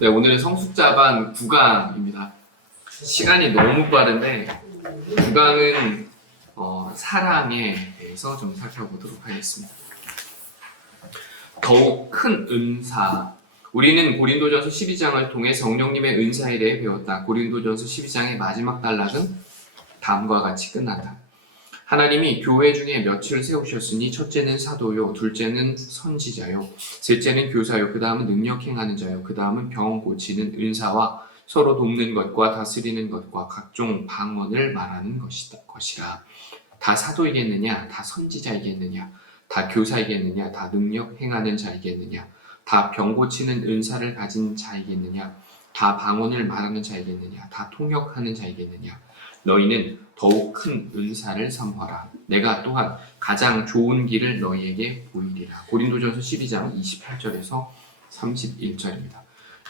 네, 오늘은 성숙자반 9강입니다. 시간이 너무 빠른데 9강은 사랑에 대해서 좀 살펴보도록 하겠습니다. 더욱 큰 은사. 우리는 고린도전서 12장을 통해 성령님의 은사에 대해 배웠다. 고린도전서 12장의 마지막 단락은 다음과 같이 끝난다. 하나님이 교회 중에 몇을 세우셨으니 첫째는 사도요, 둘째는 선지자요, 셋째는 교사요, 그 다음은 능력 행하는 자요, 그 다음은 병 고치는 은사와 서로 돕는 것과 다스리는 것과 각종 방언을 말하는 것이라. 다 사도이겠느냐? 다 선지자이겠느냐? 다 교사이겠느냐? 다 능력 행하는 자이겠느냐? 다 병 고치는 은사를 가진 자이겠느냐? 다 방언을 말하는 자이겠느냐? 다 통역하는 자이겠느냐? 너희는 더욱 큰 은사를 삼어라. 내가 또한 가장 좋은 길을 너희에게 보이리라. 고린도전서 12장 28절에서 31절입니다.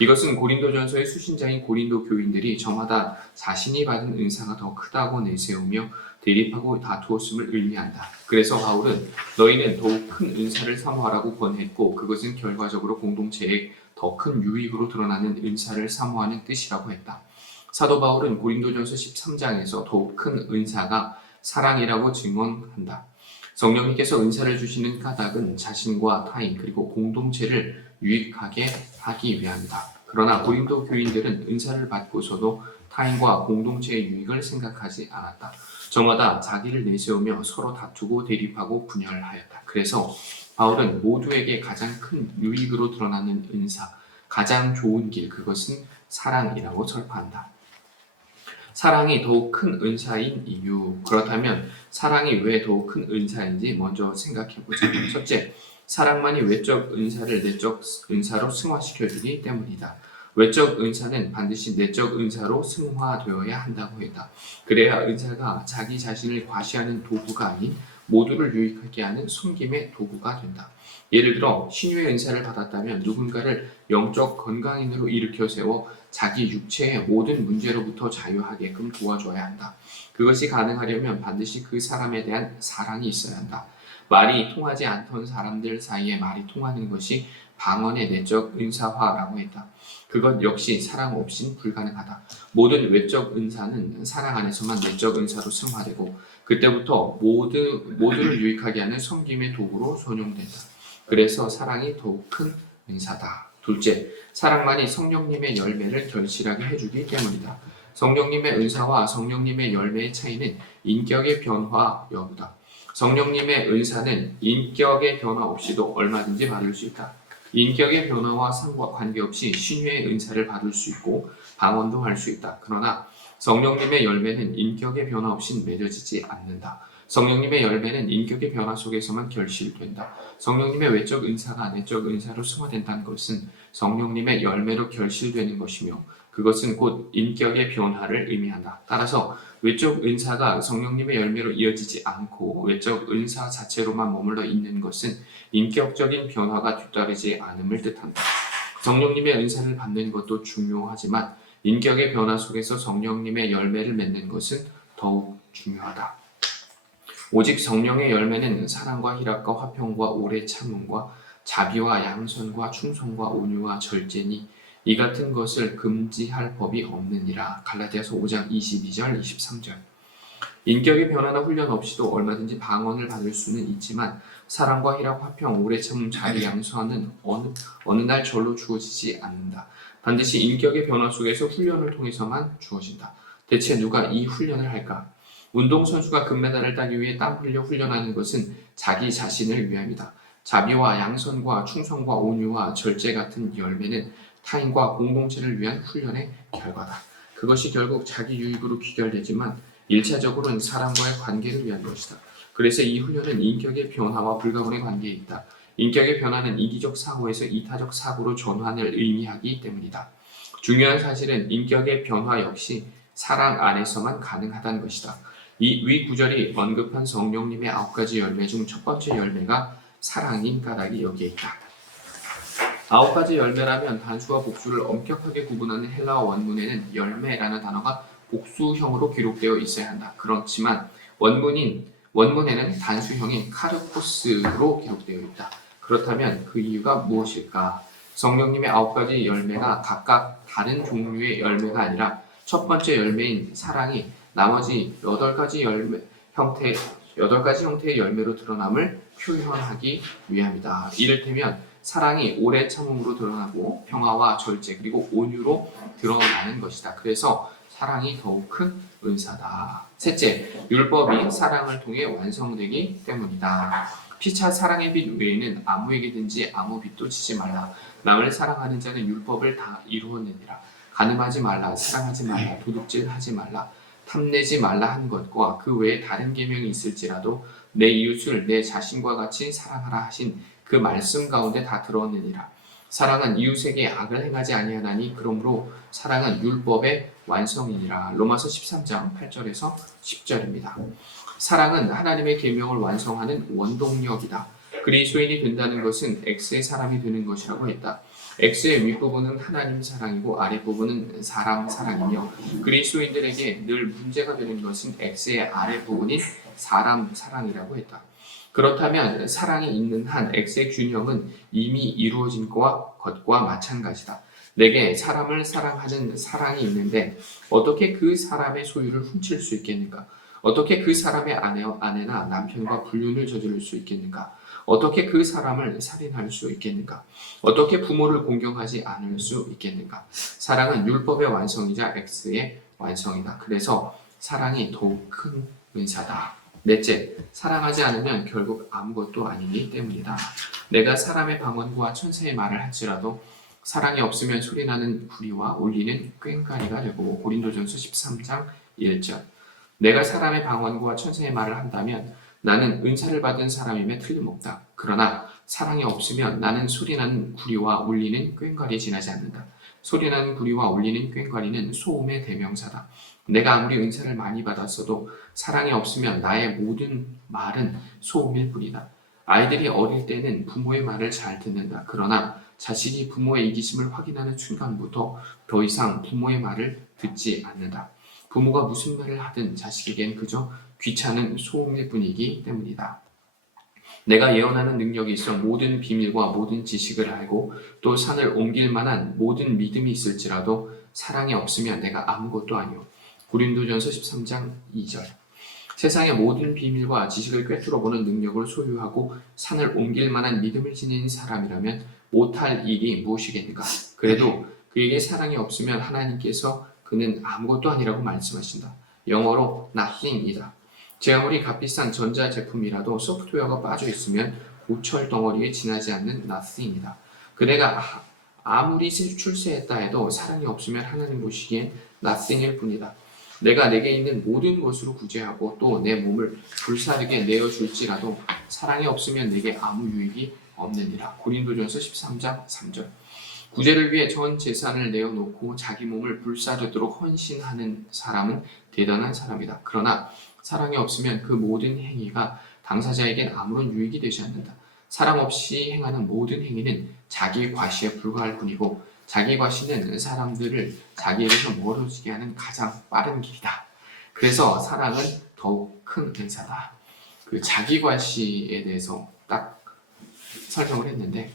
이것은 고린도전서의 수신자인 고린도 교인들이 저마다 자신이 받은 은사가 더 크다고 내세우며 대립하고 다투었음을 의미한다. 그래서 바울은 너희는 더욱 큰 은사를 사모하라고 권했고, 그것은 결과적으로 공동체에 더 큰 유익으로 드러나는 은사를 사모하는 뜻이라고 했다. 사도 바울은 고린도전서 13장에서 더욱 큰 은사가 사랑이라고 증언한다. 성령님께서 은사를 주시는 까닭은 자신과 타인 그리고 공동체를 유익하게 하기 위함이다. 그러나 고린도 교인들은 은사를 받고서도 타인과 공동체의 유익을 생각하지 않았다. 저마다 자기를 내세우며 서로 다투고 대립하고 분열하였다. 그래서 바울은 모두에게 가장 큰 유익으로 드러나는 은사, 가장 좋은 길, 그것은 사랑이라고 설파한다. 사랑이 더욱 큰 은사인 이유. 그렇다면 사랑이 왜 더욱 큰 은사인지 먼저 생각해보자. 첫째, 사랑만이 외적 은사를 내적 은사로 승화시켜주기 때문이다. 외적 은사는 반드시 내적 은사로 승화되어야 한다고 했다. 그래야 은사가 자기 자신을 과시하는 도구가 아닌 모두를 유익하게 하는 섬김의 도구가 된다. 예를 들어 신유의 은사를 받았다면 누군가를 영적 건강인으로 일으켜 세워 자기 육체의 모든 문제로부터 자유하게끔 도와줘야 한다. 그것이 가능하려면 반드시 그 사람에 대한 사랑이 있어야 한다. 말이 통하지 않던 사람들 사이에 말이 통하는 것이 방언의 내적 은사화라고 했다. 그것 역시 사랑 없인 불가능하다. 모든 외적 은사는 사랑 안에서만 내적 은사로 승화되고 그때부터 모두를 유익하게 하는 섬김의 도구로 손용된다. 그래서 사랑이 더욱 큰 은사다. 둘째, 사랑만이 성령님의 열매를 결실하게 해주기 때문이다. 성령님의 은사와 성령님의 열매의 차이는 인격의 변화 여부다. 성령님의 은사는 인격의 변화 없이도 얼마든지 받을 수 있다. 인격의 변화와 관계없이 신유의 은사를 받을 수 있고 방언도 할 수 있다. 그러나 성령님의 열매는 인격의 변화 없이 맺어지지 않는다. 성령님의 열매는 인격의 변화 속에서만 결실된다. 성령님의 외적 은사가 내적 은사로 승화된다는 것은 성령님의 열매로 결실되는 것이며 그것은 곧 인격의 변화를 의미한다. 따라서 외적 은사가 성령님의 열매로 이어지지 않고 외적 은사 자체로만 머물러 있는 것은 인격적인 변화가 뒤따르지 않음을 뜻한다. 성령님의 은사를 받는 것도 중요하지만 인격의 변화 속에서 성령님의 열매를 맺는 것은 더욱 중요하다. 오직 성령의 열매는 사랑과 희락과 화평과 오래 참음과 자비와 양선과 충성과 온유와 절제니 이 같은 것을 금지할 법이 없느니라. 갈라디아서 5장 22절 23절. 인격의 변화나 훈련 없이도 얼마든지 방언을 받을 수는 있지만 사랑과 희락, 화평, 오래 참음, 자비, 양선은 어느 날 절로 주어지지 않는다. 반드시 인격의 변화 속에서 훈련을 통해서만 주어진다. 대체 누가 이 훈련을 할까? 운동선수가 금메달을 따기 위해 땀 흘려 훈련하는 것은 자기 자신을 위함이다. 자비와 양선과 충성과 온유와 절제 같은 열매는 타인과 공동체를 위한 훈련의 결과다. 그것이 결국 자기 유익으로 귀결되지만 1차적으로는 사람과의 관계를 위한 것이다. 그래서 이 훈련은 인격의 변화와 불가분의 관계에 있다. 인격의 변화는 이기적 사고에서 이타적 사고로 전환을 의미하기 때문이다. 중요한 사실은 인격의 변화 역시 사랑 안에서만 가능하다는 것이다. 이 위 구절이 언급한 성령님의 9가지 열매 중 첫 번째 열매가 사랑인 까닭이 여기에 있다. 9가지 열매라면 단수와 복수를 엄격하게 구분하는 헬라어 원문에는 열매라는 단어가 복수형으로 기록되어 있어야 한다. 그렇지만 원문에는 단수형인 카르포스로 기록되어 있다. 그렇다면 그 이유가 무엇일까? 성령님의 9가지 열매가 각각 다른 종류의 열매가 아니라 첫 번째 열매인 사랑이 나머지 8가지 형태의 열매로 드러남을 표현하기 위함이다. 이를테면 사랑이 오래 참음으로 드러나고 평화와 절제 그리고 온유로 드러나는 것이다. 그래서 사랑이 더욱 큰 은사다. 셋째, 율법이 사랑을 통해 완성되기 때문이다. 피차 사랑의 빛 외에는 아무에게든지 아무 빚도 지지 말라. 남을 사랑하는 자는 율법을 다 이루었느니라. 간음하지 말라, 사랑하지 말라, 도둑질하지 말라, 탐내지 말라 한 것과 그 외에 다른 계명이 있을지라도 내 이웃을 내 자신과 같이 사랑하라 하신 그 말씀 가운데 다 들어있느니라. 사랑은 이웃에게 악을 행하지 아니하나니 그러므로 사랑은 율법의 완성이니라. 로마서 13장 8절에서 10절입니다. 사랑은 하나님의 계명을 완성하는 원동력이다. 그리스도인이 된다는 것은 X의 사람이 되는 것이라고 했다. X의 윗부분은 하나님 사랑이고 아랫부분은 사람 사랑이며 그리스도인들에게 늘 문제가 되는 것은 X의 아랫부분인 사람 사랑이라고 했다. 그렇다면 사랑이 있는 한 X의 균형은 이미 이루어진 것과 마찬가지다. 내게 사람을 사랑하는 사랑이 있는데 어떻게 그 사람의 소유를 훔칠 수 있겠는가? 어떻게 그 사람의 아내나 남편과 불륜을 저지를 수 있겠는가? 어떻게 그 사람을 살인할 수 있겠는가? 어떻게 부모를 공경하지 않을 수 있겠는가? 사랑은 율법의 완성이자 X의 완성이다. 그래서 사랑이 더욱 큰 은사다. 넷째, 사랑하지 않으면 결국 아무것도 아니기 때문이다. 내가 사람의 방언과 천사의 말을 할지라도 사랑이 없으면 소리나는 구리와 울리는 꽹과리가 되고 고린도전서 13장 1절. 내가 사람의 방언과 천사의 말을 한다면 나는 은사를 받은 사람임에 틀림없다. 그러나 사랑이 없으면 나는 소리나는 구리와 울리는 꽹과리에 지나지 않는다. 소리나는 구리와 울리는 꽹과리는 소음의 대명사다. 내가 아무리 은사를 많이 받았어도 사랑이 없으면 나의 모든 말은 소음일 뿐이다. 아이들이 어릴 때는 부모의 말을 잘 듣는다. 그러나 자식이 부모의 이기심을 확인하는 순간부터 더 이상 부모의 말을 듣지 않는다. 부모가 무슨 말을 하든 자식에겐 그저 귀찮은 소음일 뿐이기 때문이다. 내가 예언하는 능력이 있어 모든 비밀과 모든 지식을 알고 또 산을 옮길 만한 모든 믿음이 있을지라도 사랑이 없으면 내가 아무것도 아니오. 고린도전서 13장 2절. 세상의 모든 비밀과 지식을 꿰뚫어보는 능력을 소유하고 산을 옮길 만한 믿음을 지닌 사람이라면 못할 일이 무엇이겠는가? 그래도 그에게 사랑이 없으면 하나님께서 그는 아무것도 아니라고 말씀하신다. 영어로 nothing이다. 제 아무리 값비싼 전자제품이라도 소프트웨어가 빠져있으면 고철 덩어리에 지나지 않는 nothing이다. 그대가 아무리 출세했다 해도 사랑이 없으면 하나님 보시기엔 nothing일 뿐이다. 내가 내게 있는 모든 것으로 구제하고 또 내 몸을 불사르게 내어줄지라도 사랑이 없으면 내게 아무 유익이 없느니라. 고린도전서 13장 3절. 구제를 위해 전 재산을 내어놓고 자기 몸을 불사르도록 헌신하는 사람은 대단한 사람이다. 그러나 사랑이 없으면 그 모든 행위가 당사자에겐 아무런 유익이 되지 않는다. 사랑 없이 행하는 모든 행위는 자기 과시에 불과할 뿐이고 자기 과시는 사람들을 자기에게서 멀어지게 하는 가장 빠른 길이다. 그래서 사랑은 더욱 큰 은사다. 그 자기 과시에 대해서 딱 설명을 했는데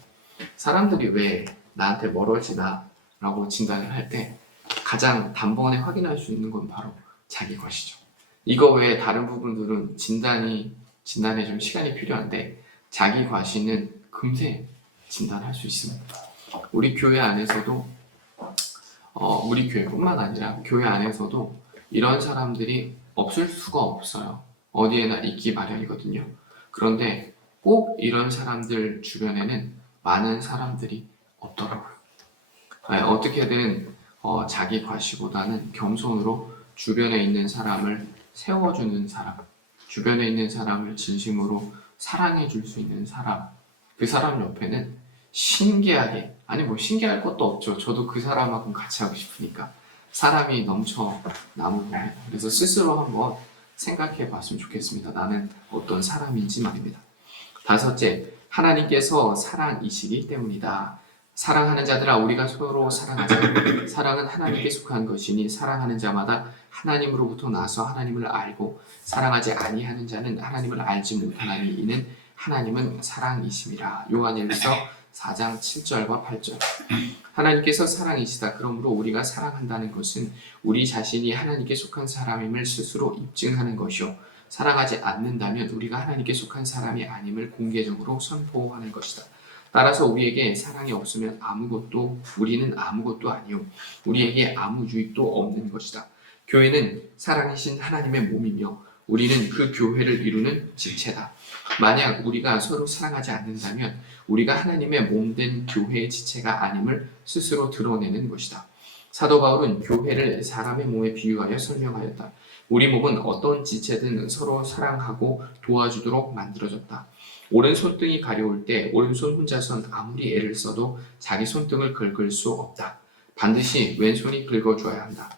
사람들이 왜 나한테 멀어지나 라고 진단을 할 때 가장 단번에 확인할 수 있는 건 바로 자기 과시죠. 이거 외에 다른 부분들은 진단에 좀 시간이 필요한데 자기 과시는 금세 진단할 수 있습니다. 우리 교회 안에서도 우리 교회뿐만 아니라 교회 안에서도 이런 사람들이 없을 수가 없어요. 어디에나 있기 마련이거든요. 그런데 꼭 이런 사람들 주변에는 많은 사람들이 없더라고요. 어떻게든 자기 과시보다는 겸손으로 주변에 있는 사람을 세워주는 사람, 주변에 있는 사람을 진심으로 사랑해 줄 수 있는 사람, 그 사람 옆에는 신기하게, 아니 뭐 신기할 것도 없죠. 저도 그 사람하고 같이 하고 싶으니까 사람이 넘쳐 나무입니다. 그래서 스스로 한번 생각해 봤으면 좋겠습니다. 나는 어떤 사람인지 말입니다. 다섯째, 하나님께서 사랑이시기 때문이다. 사랑하는 자들아 우리가 서로 사랑하자. 사랑은 하나님께 속한 것이니 사랑하는 자마다 하나님으로부터 나서 하나님을 알고 사랑하지 아니하는 자는 하나님을 알지 못하나니 이는 하나님은 사랑이심이라. 요한일서 4장 7절과 8절. 하나님께서 사랑이시다. 그러므로 우리가 사랑한다는 것은 우리 자신이 하나님께 속한 사람임을 스스로 입증하는 것이요. 사랑하지 않는다면 우리가 하나님께 속한 사람이 아님을 공개적으로 선포하는 것이다. 따라서 우리에게 사랑이 없으면 우리는 아무것도 아니요. 우리에게 아무 유익도 없는 것이다. 교회는 사랑이신 하나님의 몸이며 우리는 그 교회를 이루는 지체다. 만약 우리가 서로 사랑하지 않는다면 우리가 하나님의 몸된 교회의 지체가 아님을 스스로 드러내는 것이다. 사도 바울은 교회를 사람의 몸에 비유하여 설명하였다. 우리 몸은 어떤 지체든 서로 사랑하고 도와주도록 만들어졌다. 오른손등이 가려울 때 오른손 혼자선 아무리 애를 써도 자기 손등을 긁을 수 없다. 반드시 왼손이 긁어줘야 한다.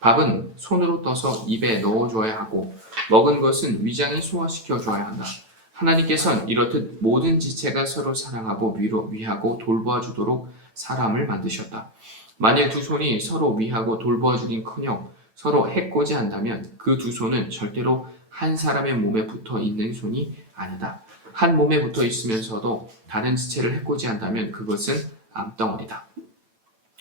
밥은 손으로 떠서 입에 넣어줘야 하고 먹은 것은 위장이 소화시켜줘야 한다. 하나님께서는 이렇듯 모든 지체가 서로 사랑하고 위하고 돌보아주도록 사람을 만드셨다. 만일 두 손이 서로 위하고 돌보아주긴커녕 서로 해코지한다면 그 두 손은 절대로 한 사람의 몸에 붙어 있는 손이 아니다. 한 몸에 붙어 있으면서도 다른 지체를 해코지한다면 그것은 암덩어리다.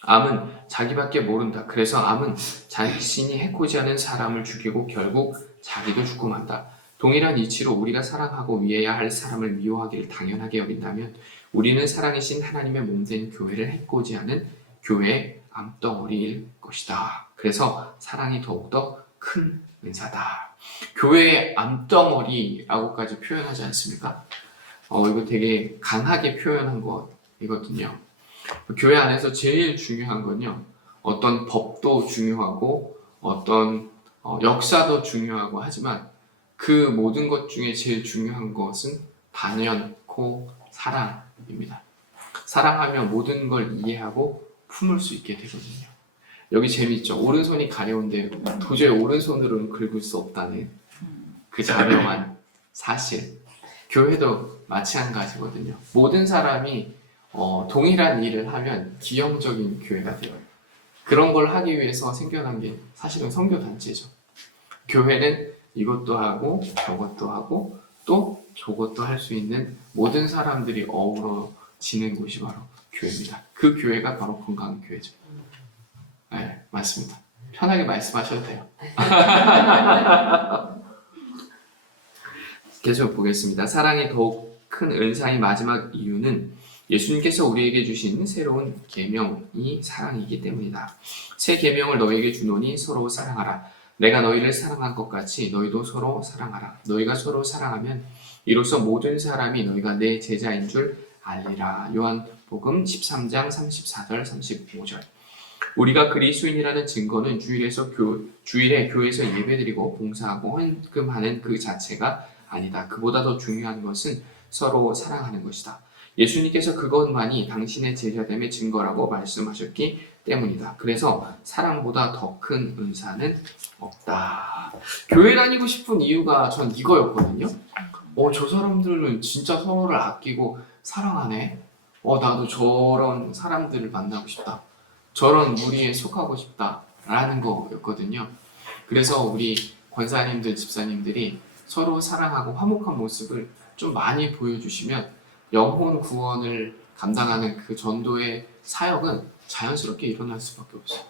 암은 자기밖에 모른다. 그래서 암은 자신이 해코지하는 사람을 죽이고 결국 자기도 죽고 만다. 동일한 이치로 우리가 사랑하고 위해야 할 사람을 미워하기를 당연하게 여긴다면 우리는 사랑이신 하나님의 몸된 교회를 해코지하는 교회의 암덩어리일 것이다. 그래서 사랑이 더욱더 큰 은사다. 교회의 암덩어리라고까지 표현하지 않습니까? 이거 되게 강하게 표현한 것이거든요. 교회 안에서 제일 중요한 건요, 어떤 법도 중요하고 어떤 역사도 중요하고 하지만 그 모든 것 중에 제일 중요한 것은 단연코 사랑입니다. 사랑하면 모든 걸 이해하고 품을 수 있게 되거든요. 여기 재밌죠? 오른손이 가려운데 도저히 오른손으로는 긁을 수 없다는 그 자명한 사실. 교회도 마찬가지거든요. 모든 사람이 동일한 일을 하면 기형적인 교회가 돼요. 그런 걸 하기 위해서 생겨난 게 사실은 선교단체죠. 교회는 이것도 하고 저것도 하고 또 저것도 할 수 있는 모든 사람들이 어우러지는 곳이 바로 교회입니다. 그 교회가 바로 건강한 교회죠. 네, 맞습니다. 편하게 말씀하셔도 돼요. 계속 보겠습니다. 사랑이 더욱 큰 은사의 마지막 이유는 예수님께서 우리에게 주신 새로운 계명이 사랑이기 때문이다. 새 계명을 너희에게 주노니 서로 사랑하라. 내가 너희를 사랑한 것 같이 너희도 서로 사랑하라. 너희가 서로 사랑하면 이로써 모든 사람이 너희가 내 제자인 줄 알리라. 요한복음 13장 34절 35절. 우리가 그리스도인이라는 증거는 주일에 교회에서 예배드리고 봉사하고 헌금하는 그 자체가 아니다. 그보다 더 중요한 것은 서로 사랑하는 것이다. 예수님께서 그것만이 당신의 제자됨의 증거라고 말씀하셨기 때문이다. 그래서 사랑보다 더 큰 은사는 없다. 교회 다니고 싶은 이유가 전 이거였거든요. 저 사람들은 진짜 서로를 아끼고 사랑하네. 나도 저런 사람들을 만나고 싶다. 저런 무리에 속하고 싶다라는 거였거든요. 그래서 우리 권사님들, 집사님들이 서로 사랑하고 화목한 모습을 좀 많이 보여주시면 영혼 구원을 감당하는 그 전도의 사역은 자연스럽게 일어날 수밖에 없어요.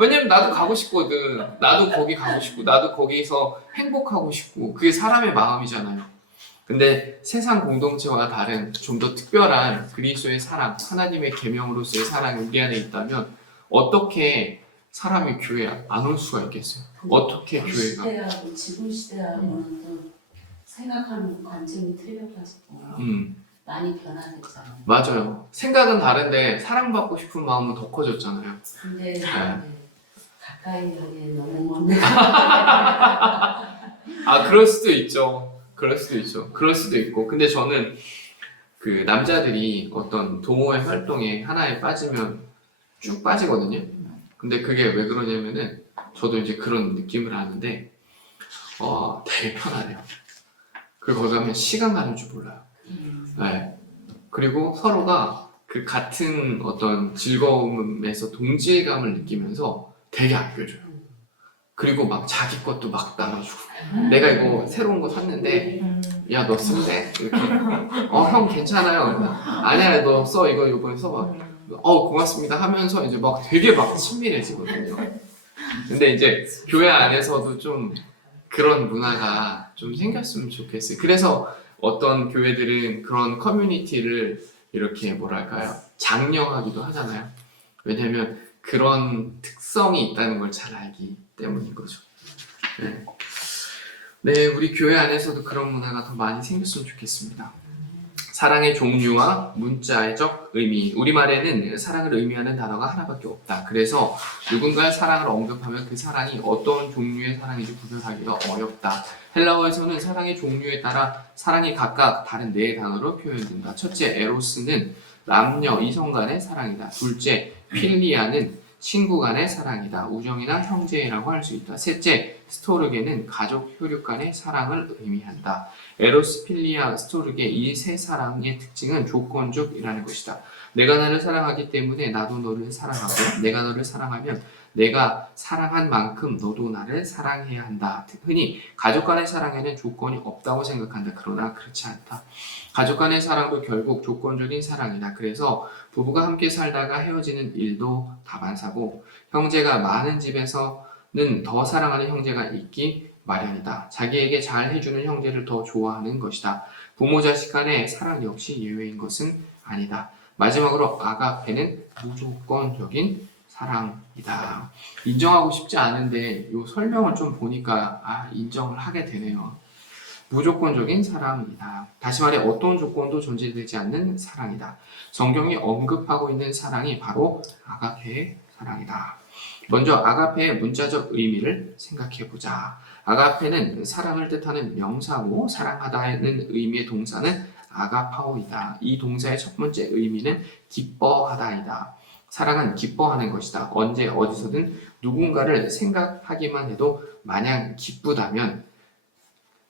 왜냐면 나도 가고 싶거든. 나도 거기 가고 싶고, 나도 거기서 행복하고 싶고, 그게 사람의 마음이잖아요. 근데 세상 공동체와 다른 좀 더 특별한 그리스도의 사랑, 하나님의 계명으로서의 사랑이 우리 안에 있다면 어떻게 사람이 교회에 안 올 수가 있겠어요? 어떻게 교회가? 시대하고 지금 시대하고는 또 생각하는 관점이 틀려가지고 많이 변화됐잖아요. 맞아요. 생각은 다른데 사랑받고 싶은 마음은 더 커졌잖아요. 근데 가까이 하기에 너무 먼. 그럴 수도 있죠. 그럴 수도 있고. 근데 저는 그 남자들이 어떤 동호회 활동에 하나에 빠지면 쭉 빠지거든요. 근데 그게 왜 그러냐면은 저도 이제 그런 느낌을 아는데 되게 편하네요. 그리고 거기 가면 시간 가는 줄 몰라요. 네. 그리고 서로가 그 같은 어떤 즐거움에서 동질감을 느끼면서 되게 아껴줘요. 그리고 막 자기 것도 막 나눠주고 내가 이거 새로운 거 샀는데 야 너 쓴대? 이렇게 형 괜찮아요. 아니야 너 써 이거 이번에 써봐. 고맙습니다 하면서 이제 막 되게 막 친밀해지거든요. 근데 이제 교회 안에서도 좀 그런 문화가 좀 생겼으면 좋겠어요. 그래서 어떤 교회들은 그런 커뮤니티를 이렇게 뭐랄까요 장려하기도 하잖아요. 왜냐면 그런 특성이 있다는 걸 잘 알기 때문인 거죠. 네. 네, 우리 교회 안에서도 그런 문화가 더 많이 생겼으면 좋겠습니다. 사랑의 종류와 문자적 의미. 우리말에는 사랑을 의미하는 단어가 하나밖에 없다. 그래서 누군가의 사랑을 언급하면 그 사랑이 어떤 종류의 사랑인지 구별하기가 어렵다. 헬라어에서는 사랑의 종류에 따라 사랑이 각각 다른 네 단어로 표현된다. 첫째, 에로스는 남녀, 이성 간의 사랑이다. 둘째, 필리아는 친구 간의 사랑이다. 우정이나 형제라고 할 수 있다. 셋째, 스토르게는 가족, 효력 간의 사랑을 의미한다. 에로스, 필리아, 스토르게 이 세 사랑의 특징은 조건적이라는 것이다. 내가 나를 사랑하기 때문에 나도 너를 사랑하고 내가 너를 사랑하면 내가 사랑한 만큼 너도 나를 사랑해야 한다. 흔히 가족 간의 사랑에는 조건이 없다고 생각한다. 그러나 그렇지 않다. 가족 간의 사랑도 결국 조건적인 사랑이다. 그래서 부부가 함께 살다가 헤어지는 일도 다반사고 형제가 많은 집에서는 더 사랑하는 형제가 있기 마련이다. 자기에게 잘 해주는 형제를 더 좋아하는 것이다. 부모 자식 간의 사랑 역시 예외인 것은 아니다. 마지막으로 아가페는 무조건적인 사랑이다. 인정하고 싶지 않은데 이 설명을 좀 보니까 인정을 하게 되네요. 무조건적인 사랑이다. 다시 말해 어떤 조건도 존재되지 않는 사랑이다. 성경이 언급하고 있는 사랑이 바로 아가페의 사랑이다. 먼저 아가페의 문자적 의미를 생각해 보자. 아가페는 사랑을 뜻하는 명사고 사랑하다는 의미의 동사는 아가파오이다. 이 동사의 첫 번째 의미는 기뻐하다이다. 사랑은 기뻐하는 것이다. 언제 어디서든 누군가를 생각하기만 해도 마냥 기쁘다면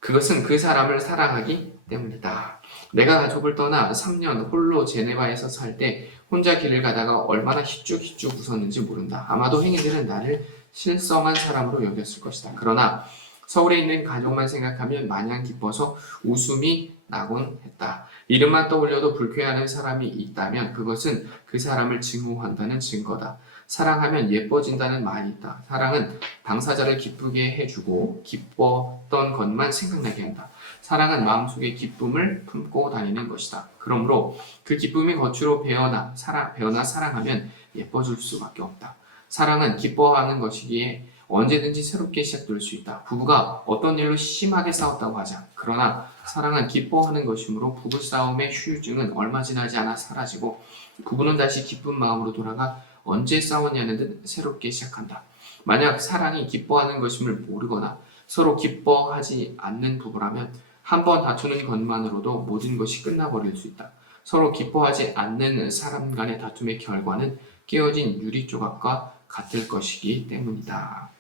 그것은 그 사람을 사랑하기 때문이다. 내가 가족을 떠나 3년 홀로 제네바에서 살 때 혼자 길을 가다가 얼마나 희죽희죽 웃었는지 모른다. 아마도 행인들은 나를 실성한 사람으로 여겼을 것이다. 그러나 서울에 있는 가족만 생각하면 마냥 기뻐서 웃음이 나곤 했다. 이름만 떠올려도 불쾌해하는 사람이 있다면 그것은 그 사람을 증오한다는 증거다. 사랑하면 예뻐진다는 말이 있다. 사랑은 당사자를 기쁘게 해주고 기뻤던 것만 생각나게 한다. 사랑은 마음속에 기쁨을 품고 다니는 것이다. 그러므로 그 기쁨이 겉으로 배어나 사랑하면 예뻐질 수밖에 없다. 사랑은 기뻐하는 것이기에 언제든지 새롭게 시작될 수 있다. 부부가 어떤 일로 심하게 싸웠다고 하자. 그러나 사랑은 기뻐하는 것이므로 부부싸움의 후유증은 얼마 지나지 않아 사라지고 부부는 다시 기쁜 마음으로 돌아가 언제 싸웠냐는 듯 새롭게 시작한다. 만약 사랑이 기뻐하는 것임을 모르거나 서로 기뻐하지 않는 부부라면 한 번 다투는 것만으로도 모든 것이 끝나버릴 수 있다. 서로 기뻐하지 않는 사람 간의 다툼의 결과는 깨어진 유리 조각과 같을 것이기 때문이다.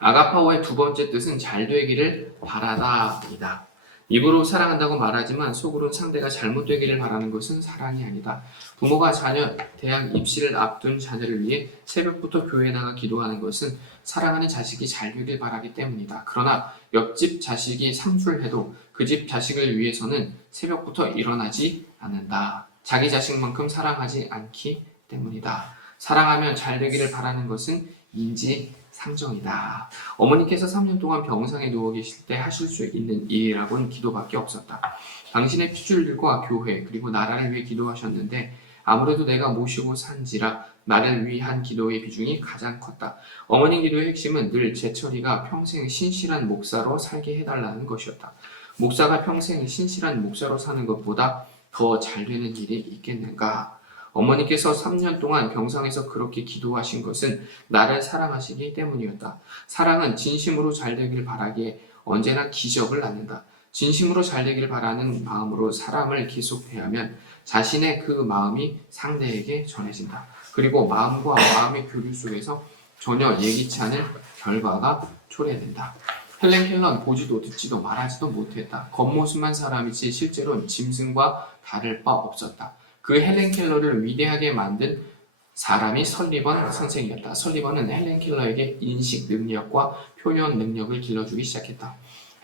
아가파오의 두 번째 뜻은 잘 되기를 바라다이다. 입으로 사랑한다고 말하지만 속으로는 상대가 잘못되기를 바라는 것은 사랑이 아니다. 부모가 자녀 대학 입시를 앞둔 자녀를 위해 새벽부터 교회에 나가 기도하는 것은 사랑하는 자식이 잘 되길 바라기 때문이다. 그러나 옆집 자식이 삼술해도 그 집 자식을 위해서는 새벽부터 일어나지 않는다. 자기 자식만큼 사랑하지 않기 때문이다. 사랑하면 잘 되기를 바라는 것은 인지상정이다. 어머니께서 3년 동안 병상에 누워 계실 때 하실 수 있는 일이라고는 기도밖에 없었다. 당신의 핏줄들과 교회 그리고 나라를 위해 기도하셨는데 아무래도 내가 모시고 산지라 나를 위한 기도의 비중이 가장 컸다. 어머니 기도의 핵심은 늘 제철이가 평생 신실한 목사로 살게 해달라는 것이었다. 목사가 평생 신실한 목사로 사는 것보다 더 잘 되는 일이 있겠는가? 어머니께서 3년 동안 병상에서 그렇게 기도하신 것은 나를 사랑하시기 때문이었다. 사랑은 진심으로 잘 되길 바라기에 언제나 기적을 낳는다. 진심으로 잘 되길 바라는 마음으로 사람을 계속 대하면 자신의 그 마음이 상대에게 전해진다. 그리고 마음과 마음의 교류 속에서 전혀 예기치 않은 결과가 초래된다. 헬렌 켈러는 보지도 듣지도 말하지도 못했다. 겉모습만 사람이지 실제로는 짐승과 다를 바 없었다. 그 헬렌 켈러를 위대하게 만든 사람이 설리번 선생이었다. 설리번은 헬렌 켈러에게 인식 능력과 표현 능력을 길러주기 시작했다.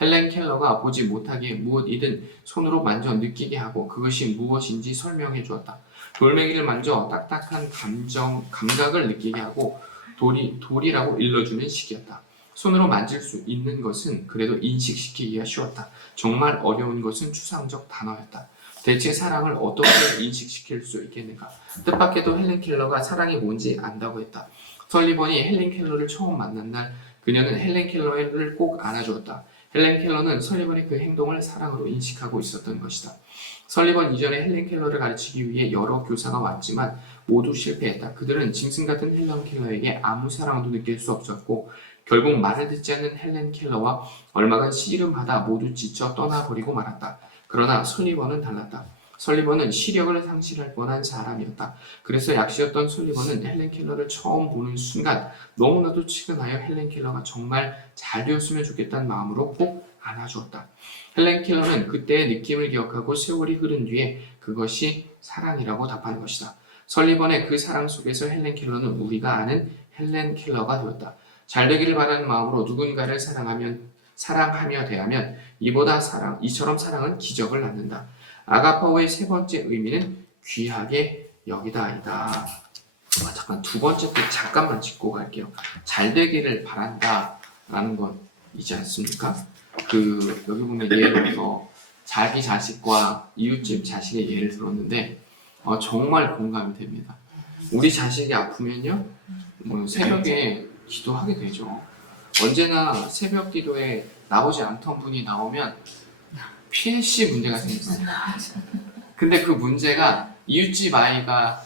헬렌 켈러가 보지 못하게 무엇이든 손으로 만져 느끼게 하고 그것이 무엇인지 설명해 주었다. 돌멩이를 만져 딱딱한 감각을 느끼게 하고 돌이라고 일러주는 식이었다. 손으로 만질 수 있는 것은 그래도 인식시키기가 쉬웠다. 정말 어려운 것은 추상적 단어였다. 대체 사랑을 어떻게 인식시킬 수 있겠는가? 뜻밖에도 헬렌 켈러가 사랑이 뭔지 안다고 했다. 설리번이 헬렌 켈러를 처음 만난 날 그녀는 헬렌 켈러를 꼭 안아주었다. 헬렌 켈러는 설리번의 그 행동을 사랑으로 인식하고 있었던 것이다. 설리번 이전에 헬렌 켈러를 가르치기 위해 여러 교사가 왔지만 모두 실패했다. 그들은 짐승 같은 헬렌 켈러에게 아무 사랑도 느낄 수 없었고 결국 말을 듣지 않는 헬렌 켈러와 얼마간 씨름하다 모두 지쳐 떠나버리고 말았다. 그러나 설리번은 달랐다. 설리번은 시력을 상실할 뻔한 사람이었다. 그래서 약시였던 설리번은 헬렌 켈러를 처음 보는 순간 너무나도 치근하여 헬렌 켈러가 정말 잘 되었으면 좋겠다는 마음으로 꼭 안아주었다. 헬렌 켈러는 그때의 느낌을 기억하고 세월이 흐른 뒤에 그것이 사랑이라고 답한 것이다. 설리번의 그 사랑 속에서 헬렌 켈러는 우리가 아는 헬렌 켈러가 되었다. 잘 되기를 바라는 마음으로 누군가를 사랑하며 대하면 이처럼 사랑은 기적을 낳는다. 아가파오의 세 번째 의미는 귀하게 여기다이다. 잠깐 두 번째 때 잠깐만 짚고 갈게요. 잘 되기를 바란다 라는 것이지 않습니까? 여기 보면 예로서 자기 자식과 이웃집 자식의 예를 들었는데 정말 공감이 됩니다. 우리 자식이 아프면요 새벽에 기도하게 되죠. 언제나 새벽 기도에 나오지 않던 분이 나오면 필시 문제가 생겼어요. 근데 그 문제가 이웃집 아이가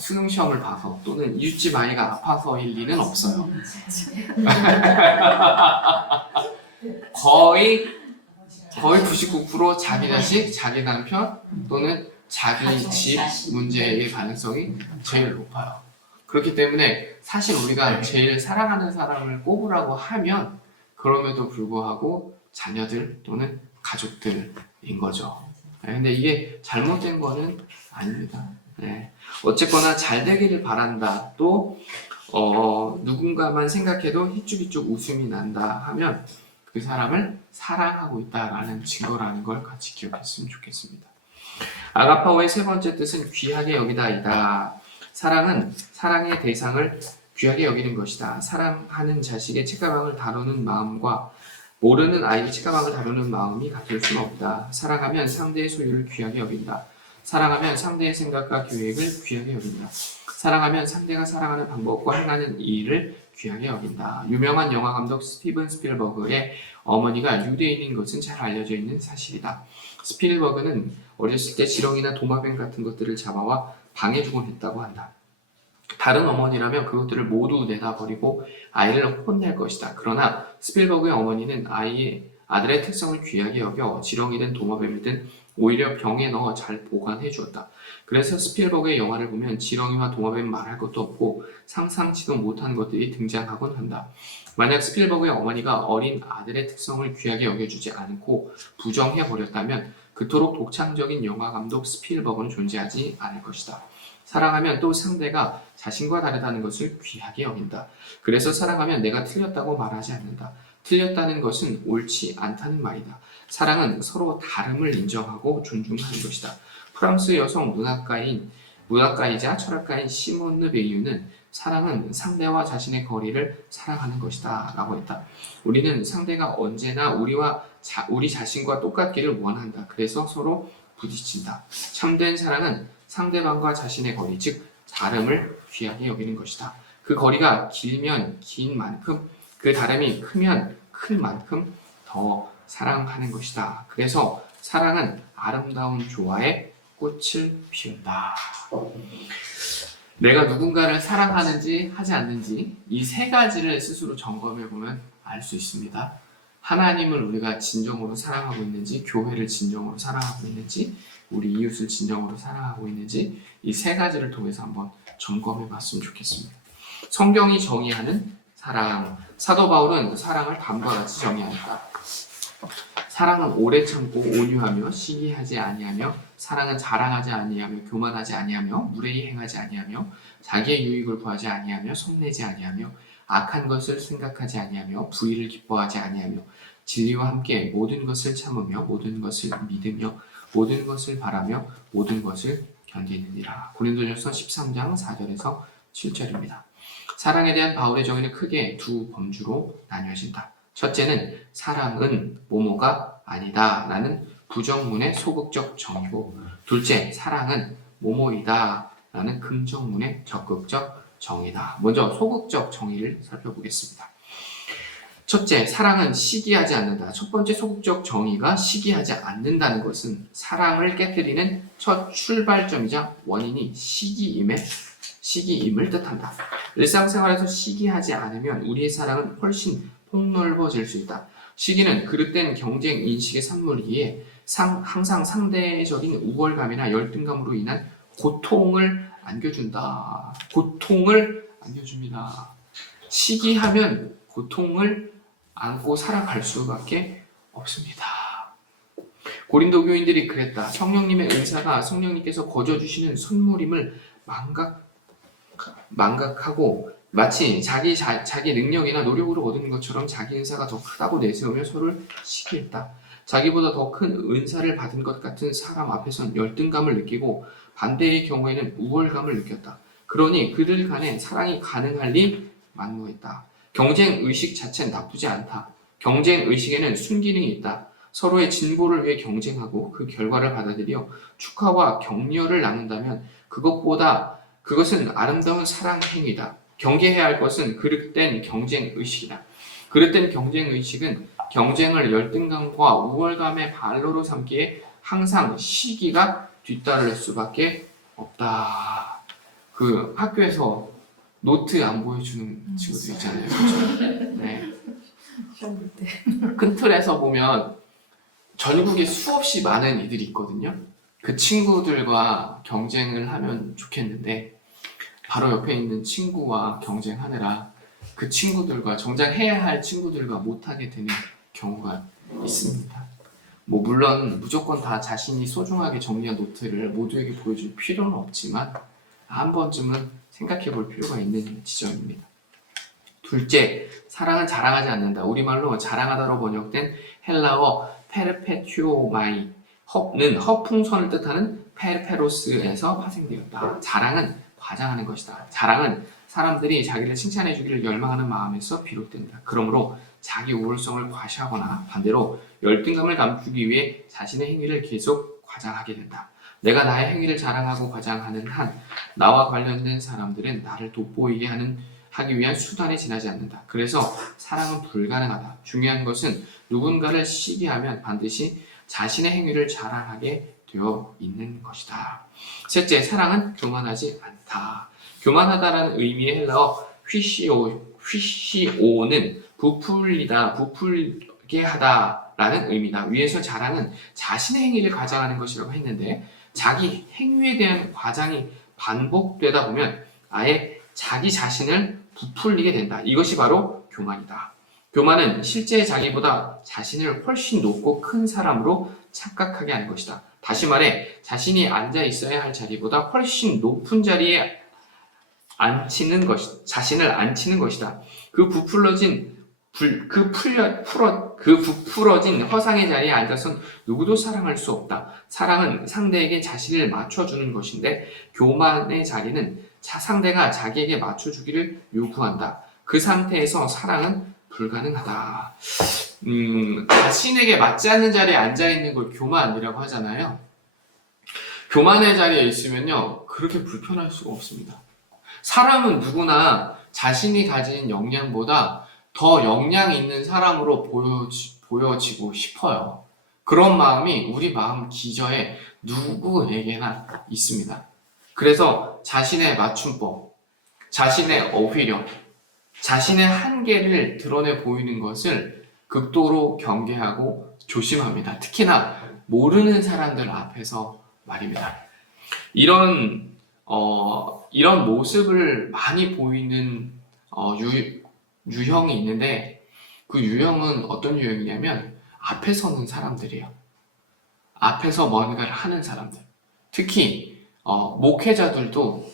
수능 시험을 봐서 또는 이웃집 아이가 아파서일 리는 없어요. 거의 99% 자기 자식, 자기 남편 또는 자기 집 문제의 가능성이 제일 높아요. 그렇기 때문에 사실 우리가 제일 사랑하는 사람을 꼽으라고 하면 그럼에도 불구하고 자녀들 또는 가족들인 거죠. 근데 이게 잘못된 거는 아닙니다. 어쨌거나 잘 되기를 바란다. 또 누군가만 생각해도 희죽희죽 웃음이 난다 하면 그 사람을 사랑하고 있다라는 증거라는 걸 같이 기억했으면 좋겠습니다. 아가파오의 세 번째 뜻은 귀하게 여기다이다. 사랑은 사랑의 대상을 귀하게 여기는 것이다. 사랑하는 자식의 책가방을 다루는 마음과 모르는 아이의 책가방을 다루는 마음이 같을 수는 없다. 사랑하면 상대의 소유를 귀하게 여긴다. 사랑하면 상대의 생각과 계획을 귀하게 여긴다. 사랑하면 상대가 사랑하는 방법과 행하는 일을 귀하게 여긴다. 유명한 영화 감독 스티븐 스필버그의 어머니가 유대인인 것은 잘 알려져 있는 사실이다. 스필버그는 어렸을 때 지렁이나 도마뱀 같은 것들을 잡아와 방해 주곤 했다고 한다. 다른 어머니라면 그것들을 모두 내다 버리고 아이를 혼낼 것이다. 그러나 스필버그의 어머니는 아들의 특성을 귀하게 여겨 지렁이든 도마뱀이든 오히려 병에 넣어 잘 보관해 주었다. 그래서 스필버그의 영화를 보면 지렁이와 도마뱀 말할 것도 없고 상상치도 못한 것들이 등장하곤 한다. 만약 스필버그의 어머니가 어린 아들의 특성을 귀하게 여겨주지 않고 부정해버렸다면 그토록 독창적인 영화 감독 스필버그는 존재하지 않을 것이다. 사랑하면 또 상대가 자신과 다르다는 것을 귀하게 여긴다. 그래서 사랑하면 내가 틀렸다고 말하지 않는다. 틀렸다는 것은 옳지 않다는 말이다. 사랑은 서로 다름을 인정하고 존중하는 것이다. 프랑스 여성 문학가이자 철학가인 시몬 르 베이유는 사랑은 상대와 자신의 거리를 사랑하는 것이다 라고 했다. 우리는 상대가 언제나 우리 자신과 똑같기를 원한다. 그래서 서로 부딪힌다. 참된 사랑은 상대방과 자신의 거리, 즉 다름을 귀하게 여기는 것이다. 그 거리가 길면 긴 만큼, 그 다름이 크면 클 만큼 더 사랑하는 것이다. 그래서 사랑은 아름다운 조화의 꽃을 피운다. 내가 누군가를 사랑하는지 하지 않는지 이 세 가지를 스스로 점검해 보면 알 수 있습니다. 하나님을 우리가 진정으로 사랑하고 있는지, 교회를 진정으로 사랑하고 있는지, 우리 이웃을 진정으로 사랑하고 있는지 이 세 가지를 통해서 한번 점검해 봤으면 좋겠습니다. 성경이 정의하는 사랑, 사도 바울은 사랑을 다음과 같이 정의한다. 사랑은 오래 참고 온유하며 시기하지 아니하며 사랑은 자랑하지 아니하며 교만하지 아니하며 무례히 행하지 아니하며 자기의 유익을 구하지 아니하며 성내지 아니하며 악한 것을 생각하지 아니하며 부의를 기뻐하지 아니하며 진리와 함께 모든 것을 참으며 모든 것을 믿으며 모든 것을 바라며 모든 것을 견디느니라. 고린도전서 13장 4절에서 7절입니다. 사랑에 대한 바울의 정의는 크게 두 범주로 나뉘어진다. 첫째는 사랑은 뭐뭐가 아니다 라는 부정문의 소극적 정의고, 둘째, 사랑은 뭐뭐이다 라는 긍정문의 적극적 정의다. 먼저 소극적 정의를 살펴보겠습니다. 첫째, 사랑은 시기하지 않는다. 첫 번째 소극적 정의가 시기하지 않는다는 것은 사랑을 깨뜨리는 첫 출발점이자 원인이 시기임을 뜻한다. 일상생활에서 시기하지 않으면 우리의 사랑은 훨씬 폭넓어질 수 있다. 시기는 그릇된 경쟁 인식의 산물이기에 항상 상대적인 우월감이나 열등감으로 인한 고통을 안겨준다. 고통을 안겨줍니다. 시기하면 고통을 안고 살아갈 수밖에 없습니다. 고린도 교인들이 그랬다. 성령님의 은사가 성령님께서 거저주시는 선물임을 망각하고 마치 자기 능력이나 노력으로 얻은 것처럼 자기 은사가 더 크다고 내세우며 서로를 시기했다. 자기보다 더 큰 은사를 받은 것 같은 사람 앞에선 열등감을 느끼고 반대의 경우에는 우월감을 느꼈다. 그러니 그들 간에 사랑이 가능할 리 만무했다. 경쟁 의식 자체는 나쁘지 않다. 경쟁 의식에는 순기능이 있다. 서로의 진보를 위해 경쟁하고 그 결과를 받아들여 축하와 격려를 나눈다면 그것은 아름다운 사랑 행위다. 경계해야 할 것은 그릇된 경쟁 의식이다. 그릇된 경쟁 의식은 경쟁을 열등감과 우월감의 발로로 삼기에 항상 시기가 뒤따를 수밖에 없다. 그 학교에서 노트 안 보여주는 친구들 있잖아요. 그렇죠? 네. 큰 틀에서 보면 전국에 수없이 많은 이들이 있거든요. 그 친구들과 경쟁을 하면 좋겠는데 바로 옆에 있는 친구와 경쟁하느라 그 친구들과 정작 해야 할 친구들과 못하게 되는 경우가 있습니다. 물론 무조건 다 자신이 소중하게 정리한 노트를 모두에게 보여줄 필요는 없지만 한 번쯤은 생각해 볼 필요가 있는 지점입니다. 둘째, 사랑은 자랑하지 않는다. 우리말로 자랑하다로 번역된 헬라어 페르페튜오마이는 허풍선을 뜻하는 페르페로스에서 파생되었다. 자랑은 과장하는 것이다. 자랑은 사람들이 자기를 칭찬해 주기를 열망하는 마음에서 비롯된다. 그러므로 자기 우월성을 과시하거나 반대로 열등감을 감추기 위해 자신의 행위를 계속 과장하게 된다. 내가 나의 행위를 자랑하고 과장하는 한 나와 관련된 사람들은 나를 돋보이게 하기 위한 수단에 지나지 않는다. 그래서 사랑은 불가능하다. 중요한 것은 누군가를 시기하면 반드시 자신의 행위를 자랑하게 되어 있는 것이다. 셋째, 사랑은 교만하지 않다. 교만하다라는 의미의 헬라어 휘시오는 부풀게 하다라는 의미다. 위에서 자랑은 자신의 행위를 과장하는 것이라고 했는데 자기 행위에 대한 과장이 반복되다 보면 아예 자기 자신을 부풀리게 된다. 이것이 바로 교만이다. 교만은 실제 자기보다 자신을 훨씬 높고 큰 사람으로 착각하게 하는 것이다. 다시 말해 자신이 앉아 있어야 할 자리보다 훨씬 높은 자리에 자신을 앉히는 것이다. 그 부풀어진 허상의 자리에 앉아선 누구도 사랑할 수 없다. 사랑은 상대에게 자신을 맞춰주는 것인데 교만의 자리는 상대가 자기에게 맞춰주기를 요구한다. 그 상태에서 사랑은 불가능하다. 자신에게 맞지 않는 자리에 앉아있는 걸 교만이라고 하잖아요. 교만의 자리에 있으면요 그렇게 불편할 수가 없습니다. 사람은 누구나 자신이 가진 역량보다 더 역량 있는 사람으로 보여지고 싶어요. 그런 마음이 우리 마음 기저에 누구에게나 있습니다. 그래서 자신의 맞춤법, 자신의 어휘력, 자신의 한계를 드러내 보이는 것을 극도로 경계하고 조심합니다. 특히나 모르는 사람들 앞에서 말입니다. 이런 모습을 많이 보이는 유형이 있는데 그 유형은 어떤 유형이냐면 앞에 서는 사람들이에요. 앞에서 뭔가를 하는 사람들. 특히 목회자들도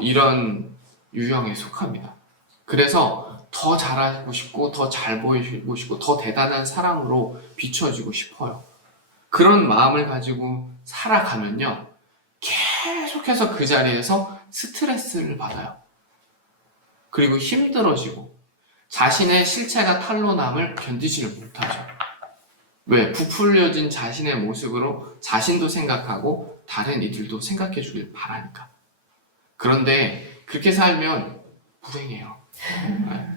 이런 유형에 속합니다. 그래서 더 잘하고 싶고 더 잘 보이고 싶고 더 대단한 사람으로 비춰지고 싶어요. 그런 마음을 가지고 살아가면요, 계속해서 그 자리에서 스트레스를 받아요. 그리고 힘들어지고 자신의 실체가 탄로남을 견디지를 못하죠. 왜? 부풀려진 자신의 모습으로 자신도 생각하고 다른 이들도 생각해 주길 바라니까. 그런데 그렇게 살면 불행해요.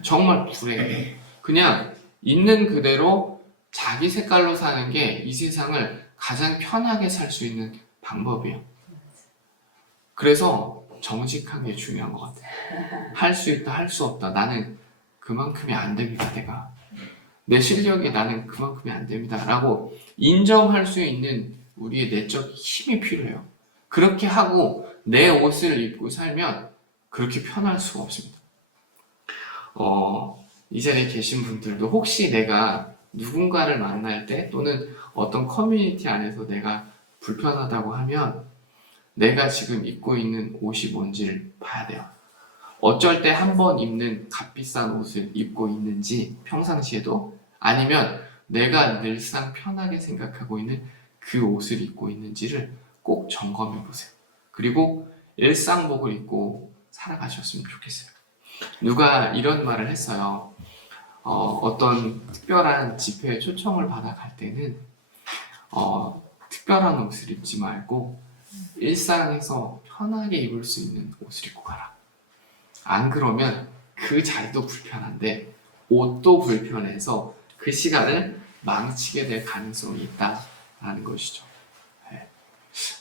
정말 불행해요. 그냥 있는 그대로 자기 색깔로 사는 게 이 세상을 가장 편하게 살 수 있는 방법이에요. 그래서 정직한 게 중요한 것 같아요. 할 수 있다, 할 수 없다. 나는 그만큼이 안 됩니다, 내가. 내 실력이 나는 그만큼이 안 됩니다. 라고 인정할 수 있는 우리의 내적 힘이 필요해요. 그렇게 하고 내 옷을 입고 살면 그렇게 편할 수가 없습니다. 이 자리에 계신 분들도 혹시 내가 누군가를 만날 때 또는 어떤 커뮤니티 안에서 내가 불편하다고 하면 내가 지금 입고 있는 옷이 뭔지를 봐야 돼요. 어쩔 때 한 번 입는 값비싼 옷을 입고 있는지 평상시에도, 아니면 내가 늘상 편하게 생각하고 있는 그 옷을 입고 있는지를 꼭 점검해 보세요. 그리고 일상복을 입고 살아가셨으면 좋겠어요. 누가 이런 말을 했어요. 어떤 특별한 집회에 초청을 받아 갈 때는 특별한 옷을 입지 말고 일상에서 편하게 입을 수 있는 옷을 입고 가라. 안 그러면 그 자리도 불편한데 옷도 불편해서 그 시간을 망치게 될 가능성이 있다라는 것이죠.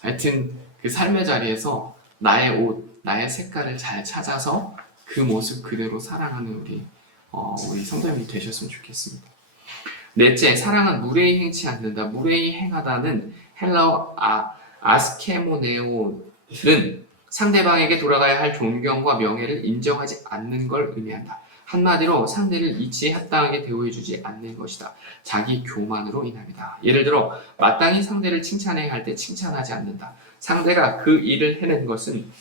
하여튼 그 삶의 자리에서 나의 옷, 나의 색깔을 잘 찾아서 그 모습 그대로 사랑하는 우리 성도님이 되셨으면 좋겠습니다. 넷째, 사랑은 무례히 행치 않는다. 무례히 행하다는 헬라어 아스케모네오는 상대방에게 돌아가야 할 존경과 명예를 인정하지 않는 걸 의미한다. 한마디로 상대를 이치에 합당하게 대우해주지 않는 것이다. 자기 교만으로 인합니다. 예를 들어 마땅히 상대를 칭찬해야 할 때 칭찬하지 않는다. 상대가 그 일을 해낸 것은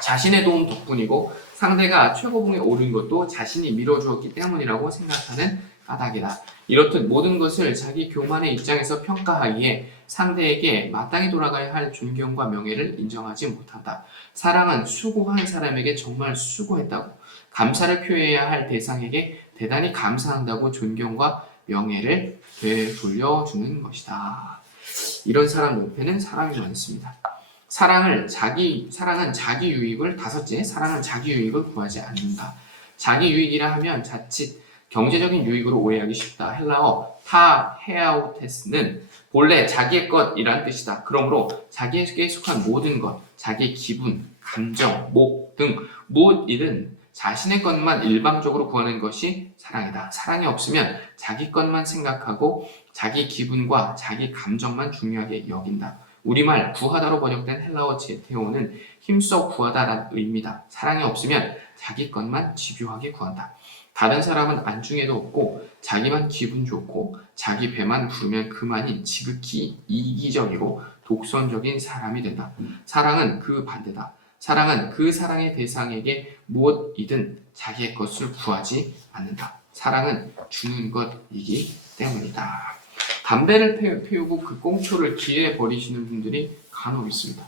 자신의 도움 덕분이고 상대가 최고봉에 오른 것도 자신이 밀어주었기 때문이라고 생각하는 까닭이다. 이렇듯 모든 것을 자기 교만의 입장에서 평가하기에 상대에게 마땅히 돌아가야 할 존경과 명예를 인정하지 못한다. 사랑은 수고한 사람에게 정말 수고했다고, 감사를 표해야 할 대상에게 대단히 감사한다고 존경과 명예를 되돌려주는 것이다. 이런 사람 옆에는 사람이 많습니다. 사랑은 자기 유익을, 다섯째, 사랑은 자기 유익을 구하지 않는다. 자기 유익이라 하면 자칫 경제적인 유익으로 오해하기 쉽다. 헬라어 타 헤아우테스는 본래 자기의 것이란 뜻이다. 그러므로 자기에게 속한 모든 것, 자기의 기분, 감정, 목 등 무엇이든 자신의 것만 일방적으로 구하는 것이 사랑이다. 사랑이 없으면 자기 것만 생각하고 자기 기분과 자기 감정만 중요하게 여긴다. 우리말 구하다로 번역된 헬라어 제테오는 힘써 구하다라는 의미다. 사랑이 없으면 자기 것만 집요하게 구한다. 다른 사람은 안중에도 없고 자기만 기분 좋고 자기 배만 부르면 그만인 지극히 이기적이고 독선적인 사람이 된다. 사랑은 그 반대다. 사랑은 그 사랑의 대상에게 무엇이든 자기의 것을 구하지 않는다. 사랑은 주는 것이기 때문이다. 담배를 피우고 그 꽁초를 길에 버리시는 분들이 간혹 있습니다.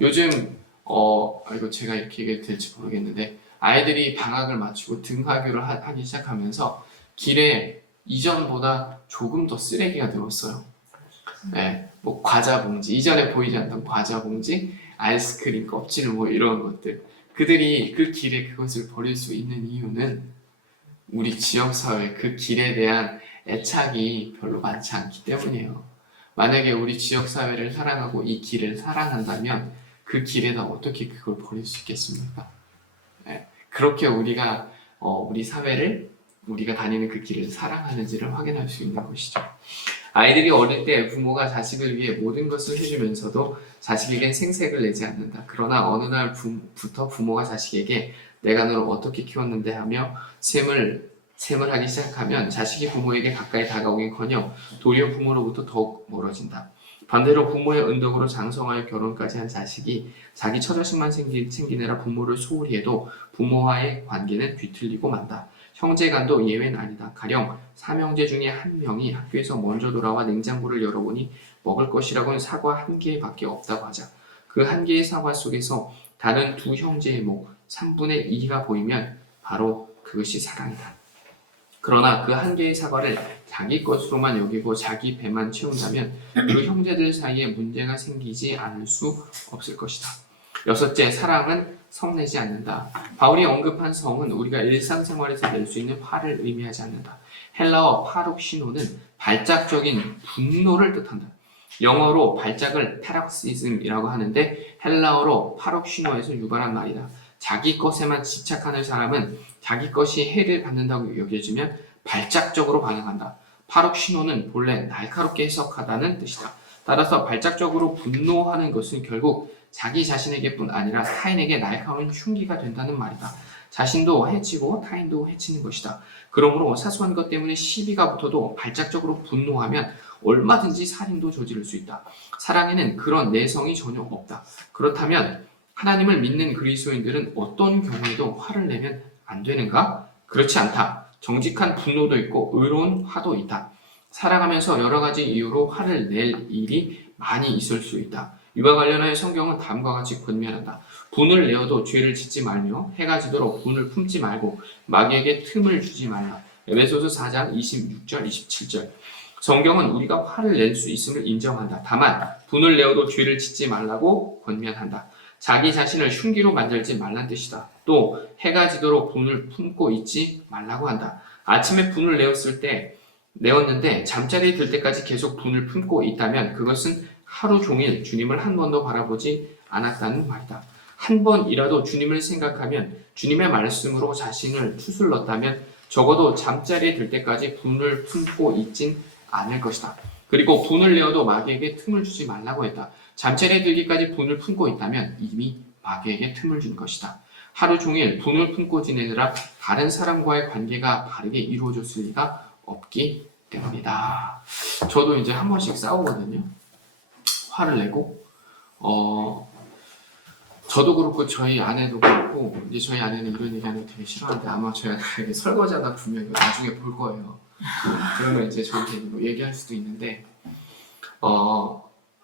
요즘 이거 제가 이렇게 얘기해도 될지 모르겠는데 아이들이 방학을 마치고 등하교를 하기 시작하면서 길에 이전보다 조금 더 쓰레기가 늘었어요. 네, 뭐 과자 봉지, 이전에 보이지 않던 과자 봉지, 아이스크림 껍질 뭐 이런 것들, 그들이 그 길에 그것을 버릴 수 있는 이유는 우리 지역사회 그 길에 대한 애착이 별로 많지 않기 때문이에요. 만약에 우리 지역사회를 사랑하고 이 길을 사랑한다면 그 길에다 어떻게 그걸 버릴 수 있겠습니까? 네, 그렇게 우리가 우리 사회를, 우리가 다니는 그 길을 사랑하는지를 확인할 수 있는 것이죠. 아이들이 어릴 때 부모가 자식을 위해 모든 것을 해주면서도 자식에겐 생색을 내지 않는다. 그러나 어느 날부터 부모가 자식에게 내가 너를 어떻게 키웠는데 하며 셈을 셈을 하기 시작하면 자식이 부모에게 가까이 다가오긴커녕 도리어 부모로부터 더욱 멀어진다. 반대로 부모의 은덕으로 장성하여 결혼까지 한 자식이 자기 처자식만 챙기느라 부모를 소홀히 해도 부모와의 관계는 뒤틀리고 만다. 형제간도 예외는 아니다. 가령 삼형제 중에 한 명이 학교에서 먼저 돌아와 냉장고를 열어보니 먹을 것이라고는 사과 한 개밖에 없다고 하자. 그 한 개의 사과 속에서 다른 두 형제의 목 3분의 2가 보이면 바로 그것이 사랑이다. 그러나 그 한 개의 사과를 자기 것으로만 여기고 자기 배만 채운다면 그 형제들 사이에 문제가 생기지 않을 수 없을 것이다. 여섯째, 사랑은 성내지 않는다. 바울이 언급한 성은 우리가 일상생활에서 낼 수 있는 화를 의미하지 않는다. 헬라어 파룩시노는 발작적인 분노를 뜻한다. 영어로 발작을 패럭시즘이라고 하는데 헬라어로 파룩시노에서 유발한 말이다. 자기 것에만 집착하는 사람은 자기 것이 해를 받는다고 여겨지면 발작적으로 반응한다. 파룩시노는 본래 날카롭게 해석하다는 뜻이다. 따라서 발작적으로 분노하는 것은 결국 자기 자신에게뿐 아니라 타인에게 날카로운 흉기가 된다는 말이다. 자신도 해치고 타인도 해치는 것이다. 그러므로 사소한 것 때문에 시비가 붙어도 발작적으로 분노하면 얼마든지 살인도 저지를 수 있다. 사랑에는 그런 내성이 전혀 없다. 그렇다면 하나님을 믿는 그리스도인들은 어떤 경우에도 화를 내면 안 되는가? 그렇지 않다. 정직한 분노도 있고 의로운 화도 있다. 살아가면서 여러 가지 이유로 화를 낼 일이 많이 있을 수 있다. 이와 관련하여 성경은 다음과 같이 권면한다. 분을 내어도 죄를 짓지 말며 해가 지도록 분을 품지 말고 마귀에게 틈을 주지 말라. 에베소서 4장 26절 27절. 성경은 우리가 화를 낼 수 있음을 인정한다. 다만 분을 내어도 죄를 짓지 말라고 권면한다. 자기 자신을 흉기로 만들지 말란 뜻이다. 또 해가 지도록 분을 품고 있지 말라고 한다. 아침에 분을 내었는데 잠자리에 들 때까지 계속 분을 품고 있다면 그것은 하루 종일 주님을 한 번도 바라보지 않았다는 말이다. 한 번이라도 주님을 생각하면 주님의 말씀으로 자신을 추슬렀다면 적어도 잠자리에 들 때까지 분을 품고 있진 않을 것이다. 그리고 분을 내어도 마귀에게 틈을 주지 말라고 했다. 잠자리에 들기까지 분을 품고 있다면 이미 마귀에게 틈을 준 것이다. 하루 종일 분을 품고 지내느라 다른 사람과의 관계가 바르게 이루어졌을 리가 없기 때문이다. 저도 이제 한 번씩 싸우거든요. 화를 내고 저도 그렇고 저희 아내도 그렇고 이제 저희 아내는 이런 얘기하는 거 되게 싫어하는데 아마 저희 아내에게 설거지하다 보면 나중에 볼 거예요. 그러면 이제 저한테 뭐 얘기할 수도 있는데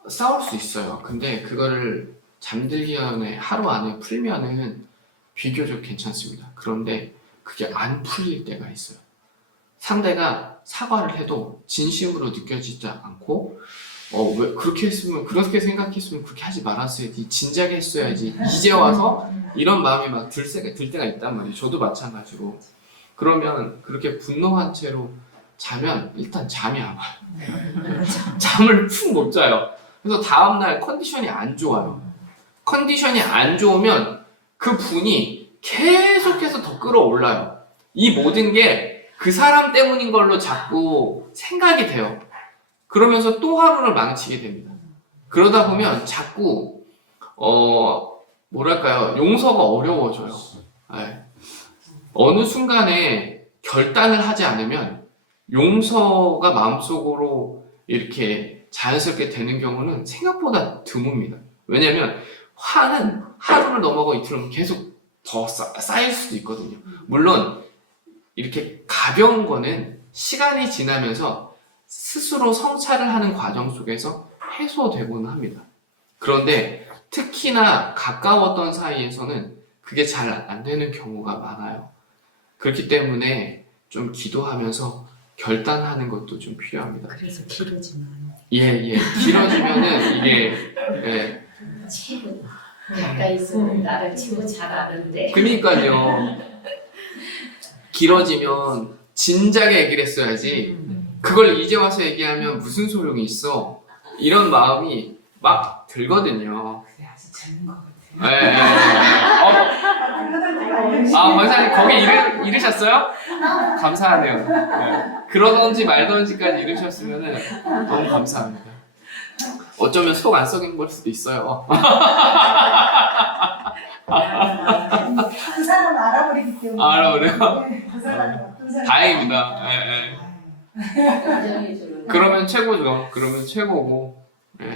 싸울 수 있어요. 근데 그거를 잠들기 전에 하루 안에 풀면은 비교적 괜찮습니다. 그런데 그게 안 풀릴 때가 있어요. 상대가 사과를 해도 진심으로 느껴지지 않고 왜 그렇게 했으면 그렇게 생각했으면 그렇게 하지 말았어야지 진작에 했어야지 이제 와서 이런 마음이 막 들 때가 있단 말이에요. 저도 마찬가지로. 그러면 그렇게 분노한 채로 자면 일단 잠이 안 와요. 잠을 푹 못 자요. 그래서 다음날 컨디션이 안 좋아요. 컨디션이 안 좋으면 그 분이 계속해서 더 끌어올라요. 이 모든 게 그 사람 때문인 걸로 자꾸 생각이 돼요. 그러면서 또 하루를 망치게 됩니다. 그러다 보면 자꾸 뭐랄까요, 용서가 어려워져요. 네. 어느 순간에 결단을 하지 않으면 용서가 마음속으로 이렇게 자연스럽게 되는 경우는 생각보다 드뭅니다. 왜냐하면 화는 하루를 넘어가 이틀은 계속 더 쌓일 수도 있거든요. 물론 이렇게 가벼운 거는 시간이 지나면서 스스로 성찰을 하는 과정 속에서 해소되고는 합니다. 그런데 특히나 가까웠던 사이에서는 그게 잘 안 되는 경우가 많아요. 그렇기 때문에 좀 기도하면서 결단하는 것도 좀 필요합니다. 그래서 길어지면 예. 길어지면은 이게 치고 가까이 있으면 나를 치고 잘 아는데. 그러니까요. 길어지면 진작에 얘기를 했어야지. 그걸 이제 와서 얘기하면 무슨 소용이 있어? 이런 마음이 막 들거든요. 그래 아주 젊은 것 같아요. 원사님 거기 이르셨어요? 감사하네요. 네. 그러던지 말던지까지 이르셨으면 너무 감사합니다. 어쩌면 속 안 썩인 걸 수도 있어요. 그 사람 알아버리기 때문에. 알아버려요? 그 사람이 어떤 다행입니다. 예, 예. 인정해주는. 그러면 최고죠. 그러면 최고고. 예.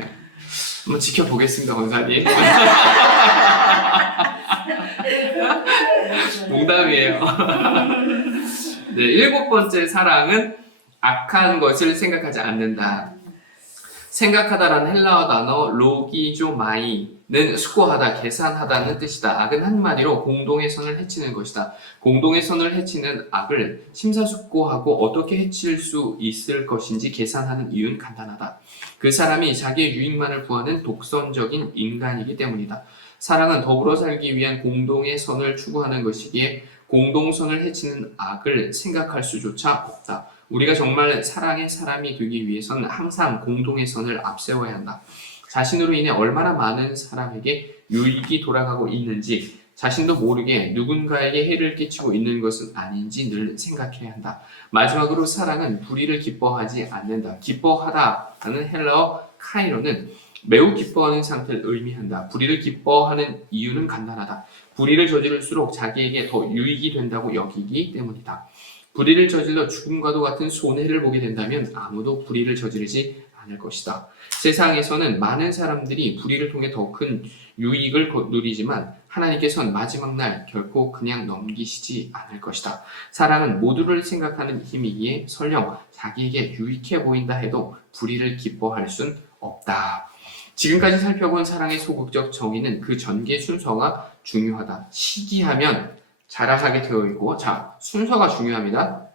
한번 지켜보겠습니다, 권사님. 농담이에요. 네, 일곱 번째 사랑은 악한 것을 생각하지 않는다. 생각하다라는 헬라어 단어 로기조마이는 수고하다, 계산하다는 뜻이다. 악은 한마디로 공동의 선을 해치는 것이다. 공동의 선을 해치는 악을 심사숙고하고 어떻게 해칠 수 있을 것인지 계산하는 이유는 간단하다. 그 사람이 자기의 유익만을 구하는 독선적인 인간이기 때문이다. 사랑은 더불어 살기 위한 공동의 선을 추구하는 것이기에 공동선을 해치는 악을 생각할 수조차 없다. 우리가 정말 사랑의 사람이 되기 위해서는 항상 공동의 선을 앞세워야 한다. 자신으로 인해 얼마나 많은 사람에게 유익이 돌아가고 있는지 자신도 모르게 누군가에게 해를 끼치고 있는 것은 아닌지 늘 생각해야 한다. 마지막으로 사랑은 불의를 기뻐하지 않는다. 기뻐하다라는 헬라어 카이로는 매우 기뻐하는 상태를 의미한다. 불의를 기뻐하는 이유는 간단하다. 불의를 저지를수록 자기에게 더 유익이 된다고 여기기 때문이다. 불의를 저질러 죽음과도 같은 손해를 보게 된다면 아무도 불의를 저지르지 않을 것이다. 세상에서는 많은 사람들이 불의를 통해 더 큰 유익을 누리지만 하나님께서는 마지막 날 결코 그냥 넘기시지 않을 것이다. 사랑은 모두를 생각하는 힘이기에 설령 자기에게 유익해 보인다 해도 불의를 기뻐할 순 없다. 지금까지 살펴본 사랑의 소극적 정의는 그 전개 순서가 중요하다. 시기하면 자랑하게 되어 있고, 자, 순서가 중요합니다.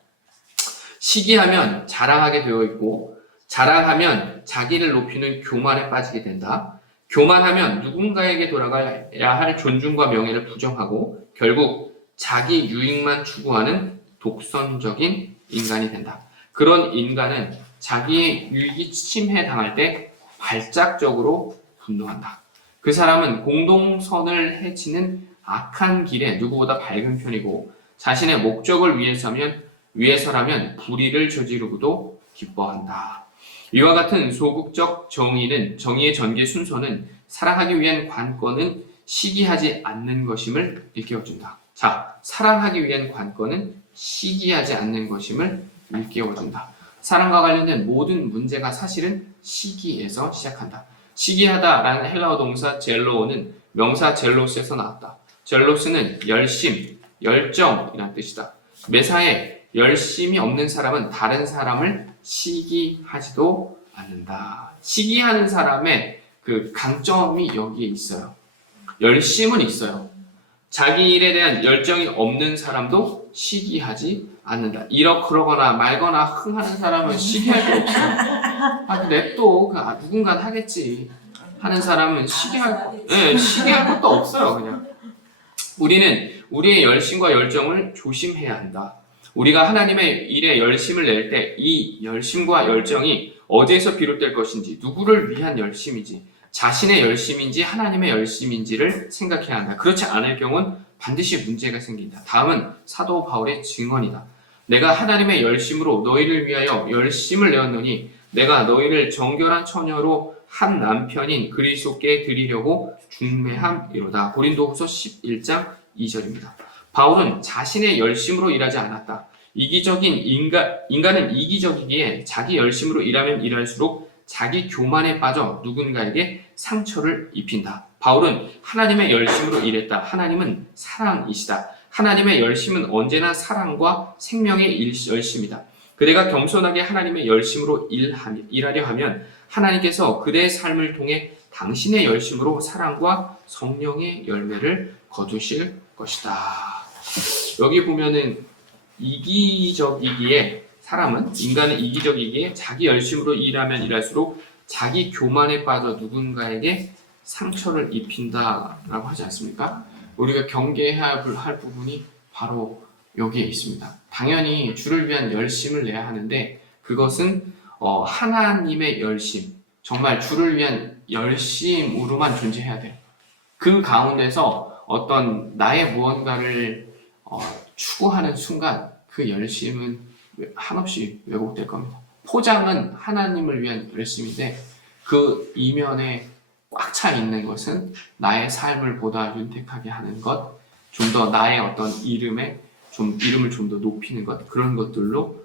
시기하면 자랑하게 되어 있고, 자랑하면 자기를 높이는 교만에 빠지게 된다. 교만하면 누군가에게 돌아가야 할 존중과 명예를 부정하고, 결국 자기 유익만 추구하는 독선적인 인간이 된다. 그런 인간은 자기의 유익이 침해 당할 때 발작적으로 분노한다. 그 사람은 공동선을 해치는 악한 길에 누구보다 밝은 편이고 자신의 목적을 위해서라면 불의를 저지르고도 기뻐한다. 이와 같은 소극적 정의의 전개 순서는 사랑하기 위한 관건은 시기하지 않는 것임을 일깨워준다. 자, 사랑하기 위한 관건은 시기하지 않는 것임을 일깨워준다. 사랑과 관련된 모든 문제가 사실은 시기에서 시작한다. 시기하다라는 헬라어 동사 젤로는 명사 젤로스에서 나왔다. 젤로스는 열심, 열정이란 뜻이다. 매사에 열심이 없는 사람은 다른 사람을 시기하지도 않는다. 시기하는 사람의 그 강점이 여기에 있어요. 열심은 있어요. 자기 일에 대한 열정이 없는 사람도 시기하지 않는다. 그러거나 말거나 흥하는 사람은 시기할 게 없어요. 냅둬. 누군가 하겠지. 하는 사람은 시기할 것도 없어요, 그냥. 우리는 우리의 열심과 열정을 조심해야 한다. 우리가 하나님의 일에 열심을 낼 때 이 열심과 열정이 어디에서 비롯될 것인지, 누구를 위한 열심인지, 자신의 열심인지 하나님의 열심인지를 생각해야 한다. 그렇지 않을 경우는 반드시 문제가 생긴다. 다음은 사도 바울의 증언이다. 내가 하나님의 열심으로 너희를 위하여 열심을 내었노니 내가 너희를 정결한 처녀로 한 남편인 그리스도께 드리려고 중매함이로다. 고린도후서 11장 2절입니다. 바울은 자신의 열심으로 일하지 않았다. 인간은 이기적이기에 자기 열심으로 일하면 일할수록 자기 교만에 빠져 누군가에게 상처를 입힌다. 바울은 하나님의 열심으로 일했다. 하나님은 사랑이시다. 하나님의 열심은 언제나 사랑과 생명의 열심이다. 그대가 겸손하게 하나님의 열심으로 일하려 하면 하나님께서 그대의 삶을 통해 당신의 열심으로 사랑과 성령의 열매를 거두실 것이다. 여기 보면은 인간은 이기적이기에 자기 열심으로 일하면 일할수록 자기 교만에 빠져 누군가에게 상처를 입힌다라고 하지 않습니까? 우리가 경계해야 할 부분이 바로 여기에 있습니다. 당연히 주를 위한 열심을 내야 하는데 그것은 하나님의 열심, 정말 주를 위한 열심으로만 존재해야 돼요. 그 가운데서 어떤 나의 무언가를 추구하는 순간 그 열심은 한없이 왜곡될 겁니다. 포장은 하나님을 위한 열심인데 그 이면에 꽉 차 있는 것은 나의 삶을 보다 윤택하게 하는 것, 좀 더 나의 어떤 이름에 좀 이름을 좀 더 높이는 것, 그런 것들로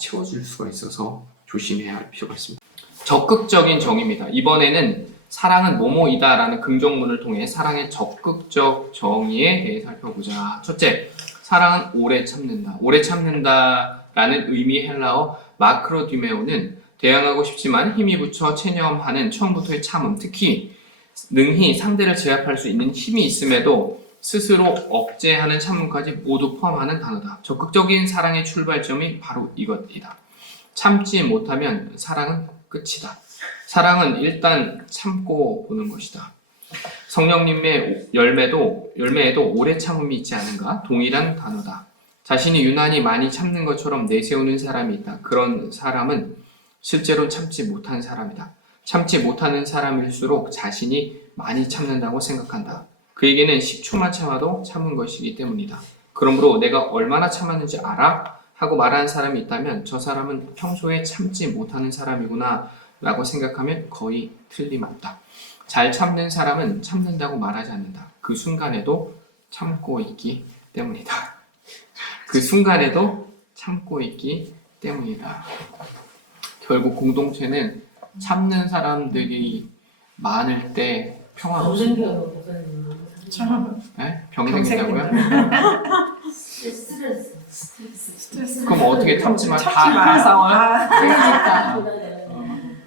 채워질 수가 있어서 조심해야 할 필요가 있습니다. 적극적인 정의입니다. 이번에는 사랑은 뭐뭐이다 라는 긍정문을 통해 사랑의 적극적 정의에 대해 살펴보자. 첫째, 사랑은 오래 참는다. 오래 참는다 라는 의미의 헬라어 마크로디메오는 대항하고 싶지만 힘이 붙여 체념하는 처음부터의 참음, 특히 능히 상대를 제압할 수 있는 힘이 있음에도 스스로 억제하는 참음까지 모두 포함하는 단어다. 적극적인 사랑의 출발점이 바로 이것이다. 참지 못하면 사랑은 끝이다. 사랑은 일단 참고 보는 것이다. 성령님의 열매에도 오래 참음이 있지 않은가? 동일한 단어다. 자신이 유난히 많이 참는 것처럼 내세우는 사람이 있다. 그런 사람은 실제로 참지 못한 사람이다. 참지 못하는 사람일수록 자신이 많이 참는다고 생각한다. 그에게는 10초만 참아도 참은 것이기 때문이다. 그러므로 내가 얼마나 참았는지 알아? 하고 말하는 사람이 있다면 저 사람은 평소에 참지 못하는 사람이구나 라고 생각하면 거의 틀림없다. 잘 참는 사람은 참는다고 말하지 않는다. 그 순간에도 참고 있기 때문이다. 그 순간에도 참고 있기 때문이다. 결국 공동체는 참는 사람들이 많을 때 평화롭습니다. 네? 병이 생긴다고요? 스트레스. 그럼 어떻게 참지만 다 싸워요? 그러니까.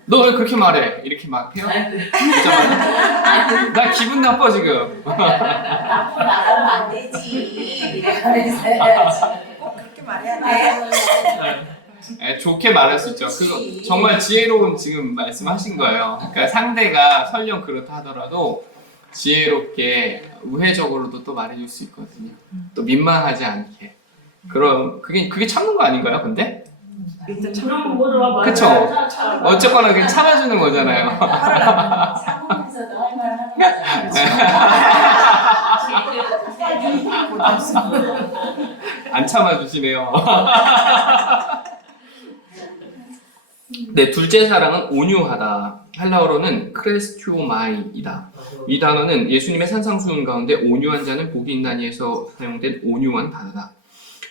너 왜 그렇게 말해? 이렇게 막 해요? 진짜 말해? 나 기분 나빠 지금. 나쁜 나가면 안 되지. 이래서 해야지. 꼭 그렇게 말해야 돼. 좋게 말할 수 있죠. 그거 정말 지혜로운 지금 말씀하신 거예요. 그러니까 상대가 설령 그렇다 하더라도 지혜롭게 우회적으로도 또 말해줄 수 있거든요. 또 민망하지 않게. 그럼 그게 참는 거 아닌가요? 근데? 일단 그쵸? 어쨌거나 그냥 참아주는 거잖아요. 사고에서도 할 말 하는 거잖아요. 안 참아주시네요. 네, 둘째 사랑은 온유하다. 헬라어로는 크레스튜오마이이다. 이 단어는 예수님의 산상수훈 가운데 온유한 자는 복이 있나니에서 사용된 온유한 단어다.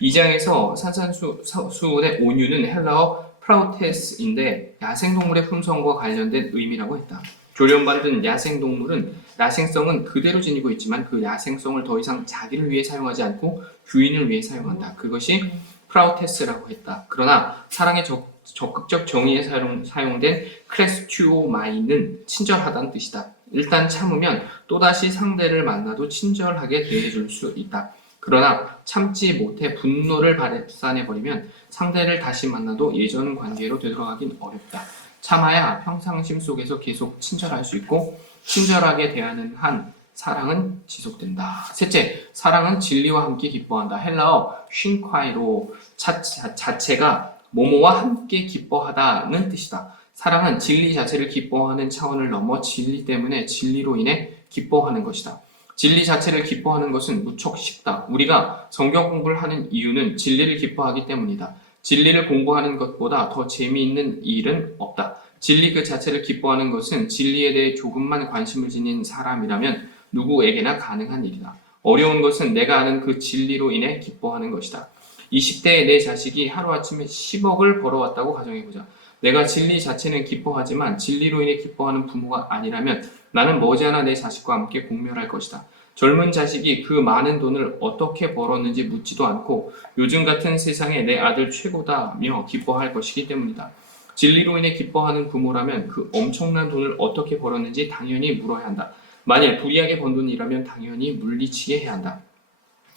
이 장에서 산상수훈의 온유는 헬라어 프라우테스인데 야생동물의 품성과 관련된 의미라고 했다. 조련받은 야생동물은 야생성은 그대로 지니고 있지만 그 야생성을 더 이상 자기를 위해 사용하지 않고 주인을 위해 사용한다. 그것이 프라우테스라고 했다. 그러나 사랑의 적극적 정의에 사용된 크레스튜오마이는 친절하다는 뜻이다. 일단 참으면 또다시 상대를 만나도 친절하게 대해줄 수 있다. 그러나 참지 못해 분노를 발산해버리면 상대를 다시 만나도 예전 관계로 되돌아가긴 어렵다. 참아야 평상심 속에서 계속 친절할 수 있고 친절하게 대하는 한 사랑은 지속된다. 셋째, 사랑은 진리와 함께 기뻐한다. 헬라어 쉰콰이로 자체가 모모와 함께 기뻐하다는 뜻이다. 사랑은 진리 자체를 기뻐하는 차원을 넘어 진리 때문에 진리로 인해 기뻐하는 것이다. 진리 자체를 기뻐하는 것은 무척 쉽다. 우리가 성경 공부를 하는 이유는 진리를 기뻐하기 때문이다. 진리를 공부하는 것보다 더 재미있는 일은 없다. 진리 그 자체를 기뻐하는 것은 진리에 대해 조금만 관심을 지닌 사람이라면 누구에게나 가능한 일이다. 어려운 것은 내가 아는 그 진리로 인해 기뻐하는 것이다. 20대의 내 자식이 하루아침에 10억을 벌어왔다고 가정해보자. 내가 진리 자체는 기뻐하지만 진리로 인해 기뻐하는 부모가 아니라면 나는 머지않아 내 자식과 함께 공멸할 것이다. 젊은 자식이 그 많은 돈을 어떻게 벌었는지 묻지도 않고 요즘 같은 세상에 내 아들 최고다며 기뻐할 것이기 때문이다. 진리로 인해 기뻐하는 부모라면 그 엄청난 돈을 어떻게 벌었는지 당연히 물어야 한다. 만일 불이하게 번 돈이라면 당연히 물리치게 해야 한다.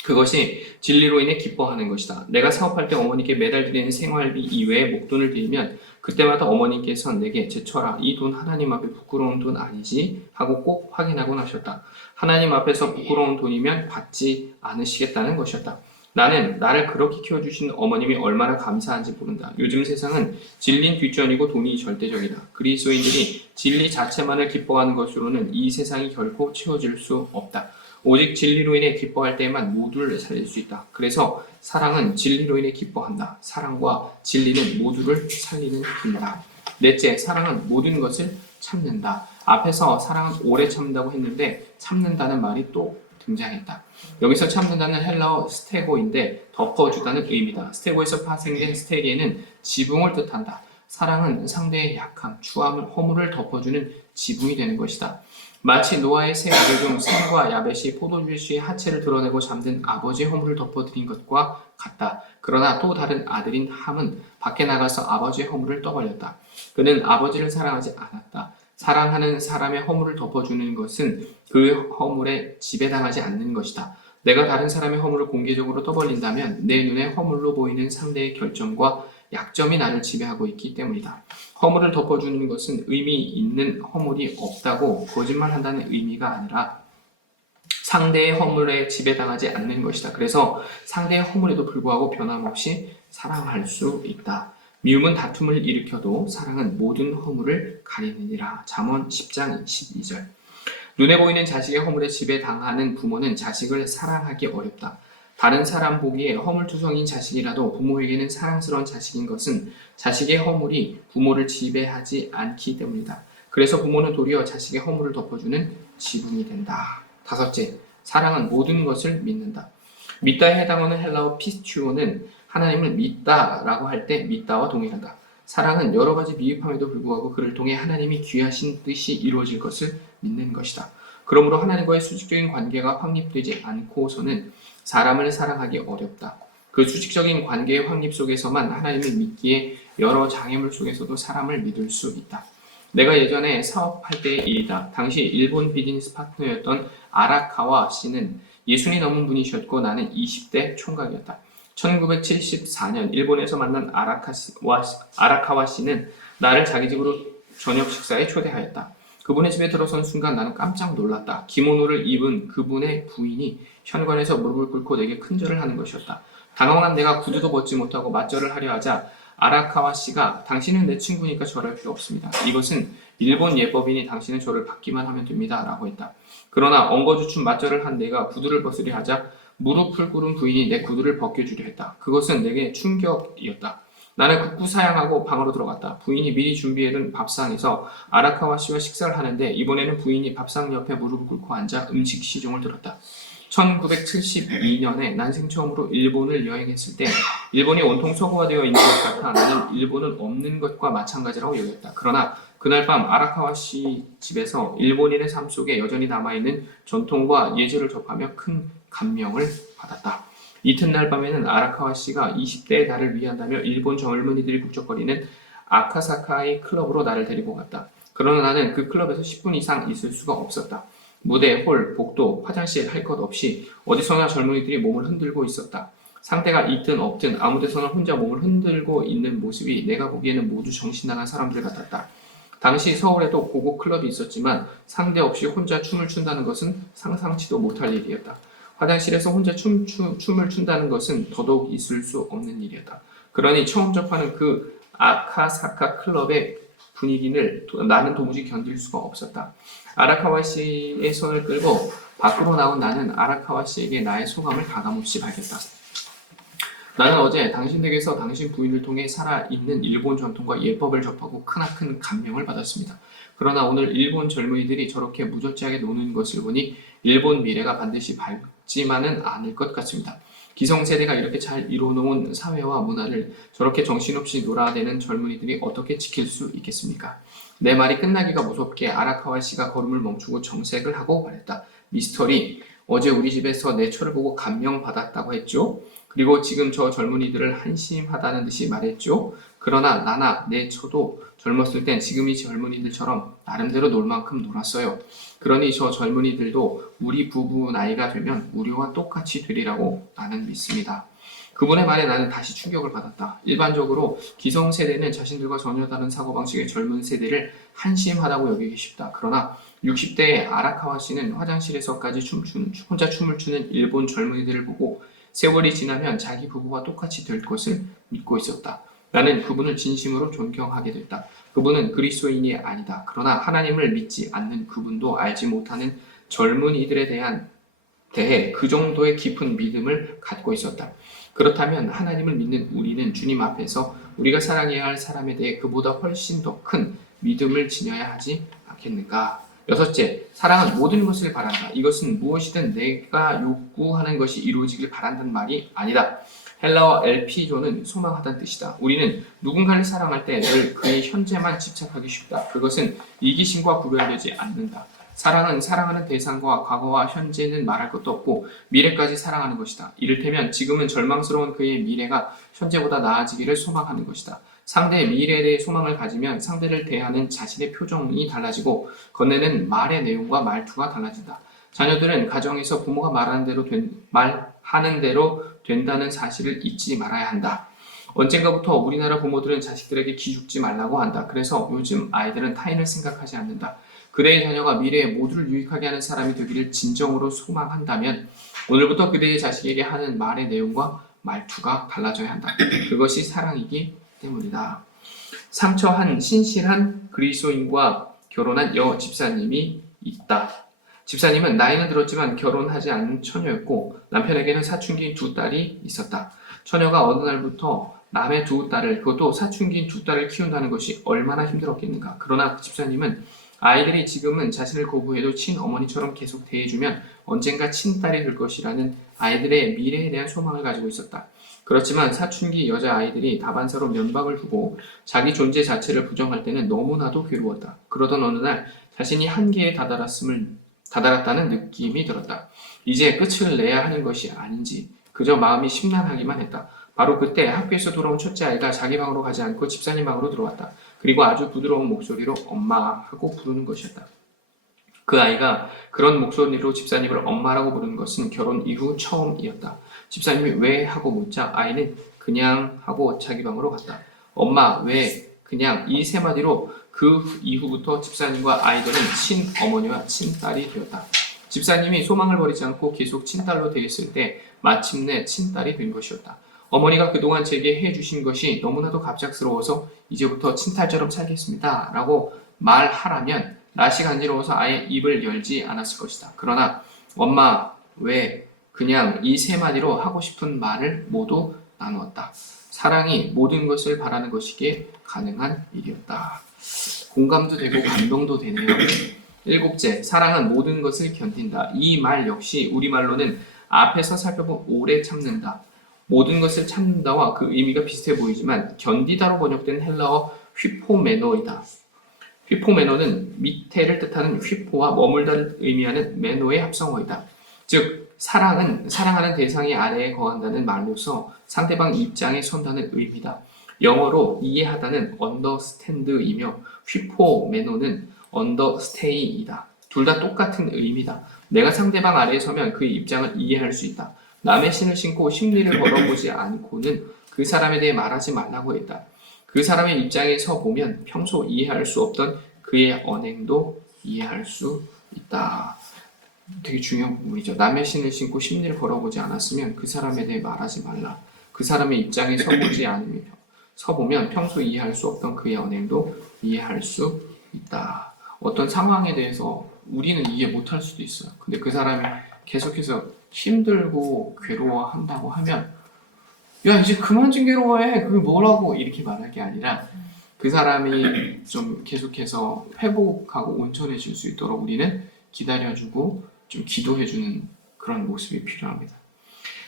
그것이 진리로 인해 기뻐하는 것이다. 내가 사업할 때 어머니께 매달 드리는 생활비 이외에 목돈을 드리면 그때마다 어머니께서 내게 제쳐라. 이 돈 하나님 앞에 부끄러운 돈 아니지? 하고 꼭 확인하곤 하셨다. 하나님 앞에서 부끄러운 돈이면 받지 않으시겠다는 것이었다. 나는 나를 그렇게 키워주신 어머님이 얼마나 감사한지 모른다. 요즘 세상은 진리는 뒷전이고 돈이 절대적이다. 그리스도인들이 진리 자체만을 기뻐하는 것으로는 이 세상이 결코 채워질 수 없다. 오직 진리로 인해 기뻐할 때에만 모두를 살릴 수 있다. 그래서 사랑은 진리로 인해 기뻐한다. 사랑과 진리는 모두를 살리는 힘이다. 넷째, 사랑은 모든 것을 참는다. 앞에서 사랑은 오래 참는다고 했는데 참는다는 말이 또 등장했다. 여기서 참는다는 헬라어 스테고인데 덮어주다는 의미다. 스테고에서 파생된 스테리에는 지붕을 뜻한다. 사랑은 상대의 약함, 추함을, 허물을 덮어주는 지붕이 되는 것이다. 마치 노아의 세 아들 중 셈과 야벳이 포도주의 하체를 드러내고 잠든 아버지의 허물을 덮어드린 것과 같다. 그러나 또 다른 아들인 함은 밖에 나가서 아버지의 허물을 떠벌렸다. 그는 아버지를 사랑하지 않았다. 사랑하는 사람의 허물을 덮어주는 것은 그 허물에 지배당하지 않는 것이다. 내가 다른 사람의 허물을 공개적으로 떠벌린다면 내 눈에 허물로 보이는 상대의 결점과 약점이 나를 지배하고 있기 때문이다. 허물을 덮어주는 것은 의미 있는 허물이 없다고 거짓말한다는 의미가 아니라 상대의 허물에 지배당하지 않는 것이다. 그래서 상대의 허물에도 불구하고 변함없이 사랑할 수 있다. 미움은 다툼을 일으켜도 사랑은 모든 허물을 가리느니라. 잠언 10장 12절. 눈에 보이는 자식의 허물에 지배당하는 부모는 자식을 사랑하기 어렵다. 다른 사람 보기에 허물투성인 자식이라도 부모에게는 사랑스러운 자식인 것은 자식의 허물이 부모를 지배하지 않기 때문이다. 그래서 부모는 도리어 자식의 허물을 덮어주는 지붕이 된다. 다섯째, 사랑은 모든 것을 믿는다. 믿다에 해당하는 헬라어 피스튜오는 하나님을 믿다라고 할 때 믿다와 동일하다. 사랑은 여러 가지 미흡함에도 불구하고 그를 통해 하나님이 귀하신 뜻이 이루어질 것을 믿는 것이다. 그러므로 하나님과의 수직적인 관계가 확립되지 않고서는 사람을 사랑하기 어렵다. 그 수직적인 관계의 확립 속에서만 하나님을 믿기에 여러 장애물 속에서도 사람을 믿을 수 있다. 내가 예전에 사업할 때의 일이다. 당시 일본 비즈니스 파트너였던 아라카와 씨는 60이 넘은 분이셨고 나는 20대 총각이었다. 1974년 일본에서 만난 아라카와 씨는 나를 자기 집으로 저녁 식사에 초대하였다. 그분의 집에 들어선 순간 나는 깜짝 놀랐다. 기모노를 입은 그분의 부인이 현관에서 무릎을 꿇고 내게 큰절을 하는 것이었다. 당황한 내가 구두도 벗지 못하고 맞절을 하려 하자 아라카와 씨가 당신은 내 친구니까 절할 필요 없습니다. 이것은 일본 예법이니 당신은 절을 받기만 하면 됩니다. 라고 했다. 그러나 엉거주춤 맞절을 한 내가 구두를 벗으려 하자 무릎을 꿇은 부인이 내 구두를 벗겨주려 했다. 그것은 내게 충격이었다. 나는 극구 사양하고 방으로 들어갔다. 부인이 미리 준비해둔 밥상에서 아라카와 씨와 식사를 하는데 이번에는 부인이 밥상 옆에 무릎을 꿇고 앉아 음식 시종을 들었다. 1972년에 난생 처음으로 일본을 여행했을 때 일본이 온통 서구화되어 있는 것 같아 나는 일본은 없는 것과 마찬가지라고 여겼다. 그러나 그날 밤 아라카와 씨 집에서 일본인의 삶 속에 여전히 남아있는 전통과 예절을 접하며 큰 감명을 받았다. 이튿날 밤에는 아라카와 씨가 20대의 나를 위한다며 일본 젊은이들이 북적거리는 아카사카이 클럽으로 나를 데리고 갔다. 그러나 나는 그 클럽에서 10분 이상 있을 수가 없었다. 무대, 홀, 복도, 화장실 할 것 없이 어디서나 젊은이들이 몸을 흔들고 있었다. 상대가 있든 없든 아무데서나 혼자 몸을 흔들고 있는 모습이 내가 보기에는 모두 정신 나간 사람들 같았다. 당시 서울에도 고급 클럽이 있었지만 상대 없이 혼자 춤을 춘다는 것은 상상치도 못할 일이었다. 화장실에서 혼자 춤을 춘다는 것은 더더욱 있을 수 없는 일이었다. 그러니 처음 접하는 그 아카사카 클럽의 분위기를 나는 도무지 견딜 수가 없었다. 아라카와 씨의 손을 끌고 밖으로 나온 나는 아라카와 씨에게 나의 소감을 가감없이 밝혔다. 나는 어제 당신 댁에서 당신 부인을 통해 살아있는 일본 전통과 예법을 접하고 크나큰 감명을 받았습니다. 그러나 오늘 일본 젊은이들이 저렇게 무절제하게 노는 것을 보니 일본 미래가 반드시 밝지만은 않을 것 같습니다. 기성세대가 이렇게 잘 이뤄놓은 사회와 문화를 저렇게 정신없이 놀아대는 젊은이들이 어떻게 지킬 수 있겠습니까? 내 말이 끝나기가 무섭게 아라카와 씨가 걸음을 멈추고 정색을 하고 말했다. 미스터리, 어제 우리 집에서 내 처를 보고 감명받았다고 했죠? 그리고 지금 저 젊은이들을 한심하다는 듯이 말했죠? 그러나 나나 내 처도 젊었을 땐 지금 이 젊은이들처럼 나름대로 놀 만큼 놀았어요. 그러니 저 젊은이들도 우리 부부 나이가 되면 우리와 똑같이 되리라고 나는 믿습니다. 그분의 말에 나는 다시 충격을 받았다. 일반적으로 기성세대는 자신들과 전혀 다른 사고방식의 젊은 세대를 한심하다고 여기기 쉽다. 그러나 60대의 아라카와 씨는 화장실에서까지 혼자 춤을 추는 일본 젊은이들을 보고 세월이 지나면 자기 부부와 똑같이 될 것을 믿고 있었다. 나는 그분을 진심으로 존경하게 됐다. 그분은 그리스도인이 아니다. 그러나 하나님을 믿지 않는 그분도 알지 못하는 젊은이들에 대해 그 정도의 깊은 믿음을 갖고 있었다. 그렇다면 하나님을 믿는 우리는 주님 앞에서 우리가 사랑해야 할 사람에 대해 그보다 훨씬 더 큰 믿음을 지녀야 하지 않겠는가? 여섯째, 사랑은 모든 것을 바란다. 이것은 무엇이든 내가 욕구하는 것이 이루어지길 바란다는 말이 아니다. 헬라어 엘피조는 소망하다는 뜻이다. 우리는 누군가를 사랑할 때 늘 그의 현재만 집착하기 쉽다. 그것은 이기심과 구별되지 않는다. 사랑은 사랑하는 대상과 과거와 현재는 말할 것도 없고 미래까지 사랑하는 것이다. 이를테면 지금은 절망스러운 그의 미래가 현재보다 나아지기를 소망하는 것이다. 상대의 미래에 대해 소망을 가지면 상대를 대하는 자신의 표정이 달라지고 건네는 말의 내용과 말투가 달라진다. 자녀들은 가정에서 부모가 말하는 대로 된다는 사실을 잊지 말아야 한다. 언젠가부터 우리나라 부모들은 자식들에게 기죽지 말라고 한다. 그래서 요즘 아이들은 타인을 생각하지 않는다. 그대의 자녀가 미래에 모두를 유익하게 하는 사람이 되기를 진정으로 소망한다면 오늘부터 그대의 자식에게 하는 말의 내용과 말투가 달라져야 한다. 그것이 사랑이기 때문이다. 상처한 신실한 그리스도인과 결혼한 여 집사님이 있다. 집사님은 나이는 들었지만 결혼하지 않은 처녀였고 남편에게는 사춘기인 두 딸이 있었다. 처녀가 어느 날부터 남의 두 딸을, 그것도 사춘기인 두 딸을 키운다는 것이 얼마나 힘들었겠는가. 그러나 집사님은 아이들이 지금은 자신을 거부해도 친어머니처럼 계속 대해주면 언젠가 친딸이 될 것이라는 아이들의 미래에 대한 소망을 가지고 있었다. 그렇지만 사춘기 여자아이들이 다반사로 면박을 주고 자기 존재 자체를 부정할 때는 너무나도 괴로웠다. 그러던 어느 날 자신이 한계에 다다랐다는 느낌이 들었다. 이제 끝을 내야 하는 것이 아닌지 그저 마음이 심란하기만 했다. 바로 그때 학교에서 돌아온 첫째 아이가 자기 방으로 가지 않고 집사님 방으로 들어왔다. 그리고 아주 부드러운 목소리로 엄마 하고 부르는 것이었다. 그 아이가 그런 목소리로 집사님을 엄마라고 부르는 것은 결혼 이후 처음이었다. 집사님이 왜 하고 묻자 아이는 그냥 하고 자기 방으로 갔다. 엄마 왜 그냥 이 세 마디로 그 이후부터 집사님과 아이들은 친어머니와 친딸이 되었다. 집사님이 소망을 버리지 않고 계속 친딸로 대했을 때 마침내 친딸이 된 것이었다. 어머니가 그동안 제게 해주신 것이 너무나도 갑작스러워서 이제부터 친딸처럼 살겠습니다 라고 말하라면 낯이 간지러워서 아예 입을 열지 않았을 것이다. 그러나 엄마 왜 그냥 이 세 마디로 하고 싶은 말을 모두 나누었다. 사랑이 모든 것을 바라는 것이기에 가능한 일이었다. 공감도 되고 감동도 되네요. 일곱째, 사랑은 모든 것을 견딘다. 이 말 역시 우리말로는 앞에서 살펴본 오래 참는다. 모든 것을 참는다와 그 의미가 비슷해 보이지만 견디다로 번역된 헬라어 휘포메노이다. 휘포메노는 밑에를 뜻하는 휘포와 머물다를 의미하는 메노의 합성어이다. 즉 사랑은 사랑하는 대상의 아래에 거한다는 말로서 상대방 입장에 선다는 의미다. 영어로 이해하다는 understand이며 휘포메노는 understay이다. 둘 다 똑같은 의미다. 내가 상대방 아래에 서면 그의 입장을 이해할 수 있다. 남의 신을 신고 심리를 걸어보지 않고는 그 사람에 대해 말하지 말라고 했다. 그 사람의 입장에 서 보면 평소 이해할 수 없던 그의 언행도 이해할 수 있다. 되게 중요한 부분이죠. 남의 신을 신고 심리를 걸어보지 않았으면 그 사람에 대해 말하지 말라. 그 사람의 입장에 서보면 평소 이해할 수 없던 그의 언행도 이해할 수 있다. 어떤 상황에 대해서 우리는 이해 못할 수도 있어요. 근데 그 사람이 계속해서 힘들고 괴로워한다고 하면 야 이제 그만 좀 괴로워해 그게 뭐라고 이렇게 말할 게 아니라 그 사람이 좀 계속해서 회복하고 온전해질 수 있도록 우리는 기다려주고 좀 기도해주는 그런 모습이 필요합니다.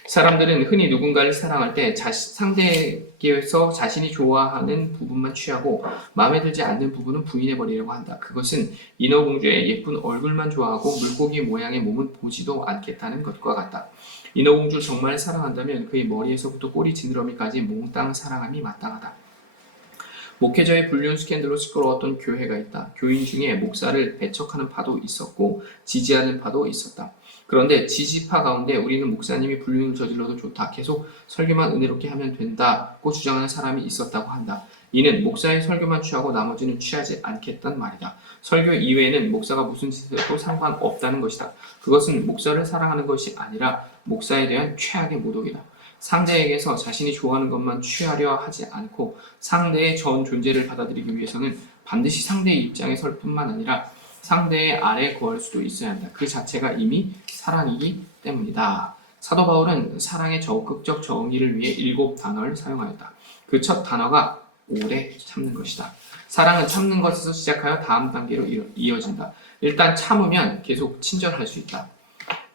사람들은 흔히 누군가를 사랑할 때 상대에게서 자신이 좋아하는 부분만 취하고 마음에 들지 않는 부분은 부인해버리려고 한다. 그것은 인어공주의 예쁜 얼굴만 좋아하고 물고기 모양의 몸은 보지도 않겠다는 것과 같다. 인어공주를 정말 사랑한다면 그의 머리에서부터 꼬리 지느러미까지 몽땅 사랑함이 마땅하다. 목회자의 불륜 스캔들로 시끄러웠던 교회가 있다. 교인 중에 목사를 배척하는 파도 있었고 지지하는 파도 있었다. 그런데 지지파 가운데 우리는 목사님이 불륜을 저질러도 좋다. 계속 설교만 은혜롭게 하면 된다고 주장하는 사람이 있었다고 한다. 이는 목사의 설교만 취하고 나머지는 취하지 않겠단 말이다. 설교 이외에는 목사가 무슨 짓을 해도 상관없다는 것이다. 그것은 목사를 사랑하는 것이 아니라 목사에 대한 최악의 모독이다. 상대에게서 자신이 좋아하는 것만 취하려 하지 않고 상대의 전 존재를 받아들이기 위해서는 반드시 상대의 입장에 설 뿐만 아니라 상대의 아래 거할 수도 있어야 한다. 그 자체가 이미 사랑이기 때문이다. 사도 바울은 사랑의 적극적 정의를 위해 7단어를 사용하였다. 그 첫 단어가 오래 참는 것이다. 사랑은 참는 것에서 시작하여 다음 단계로 이어진다. 일단 참으면 계속 친절할 수 있다.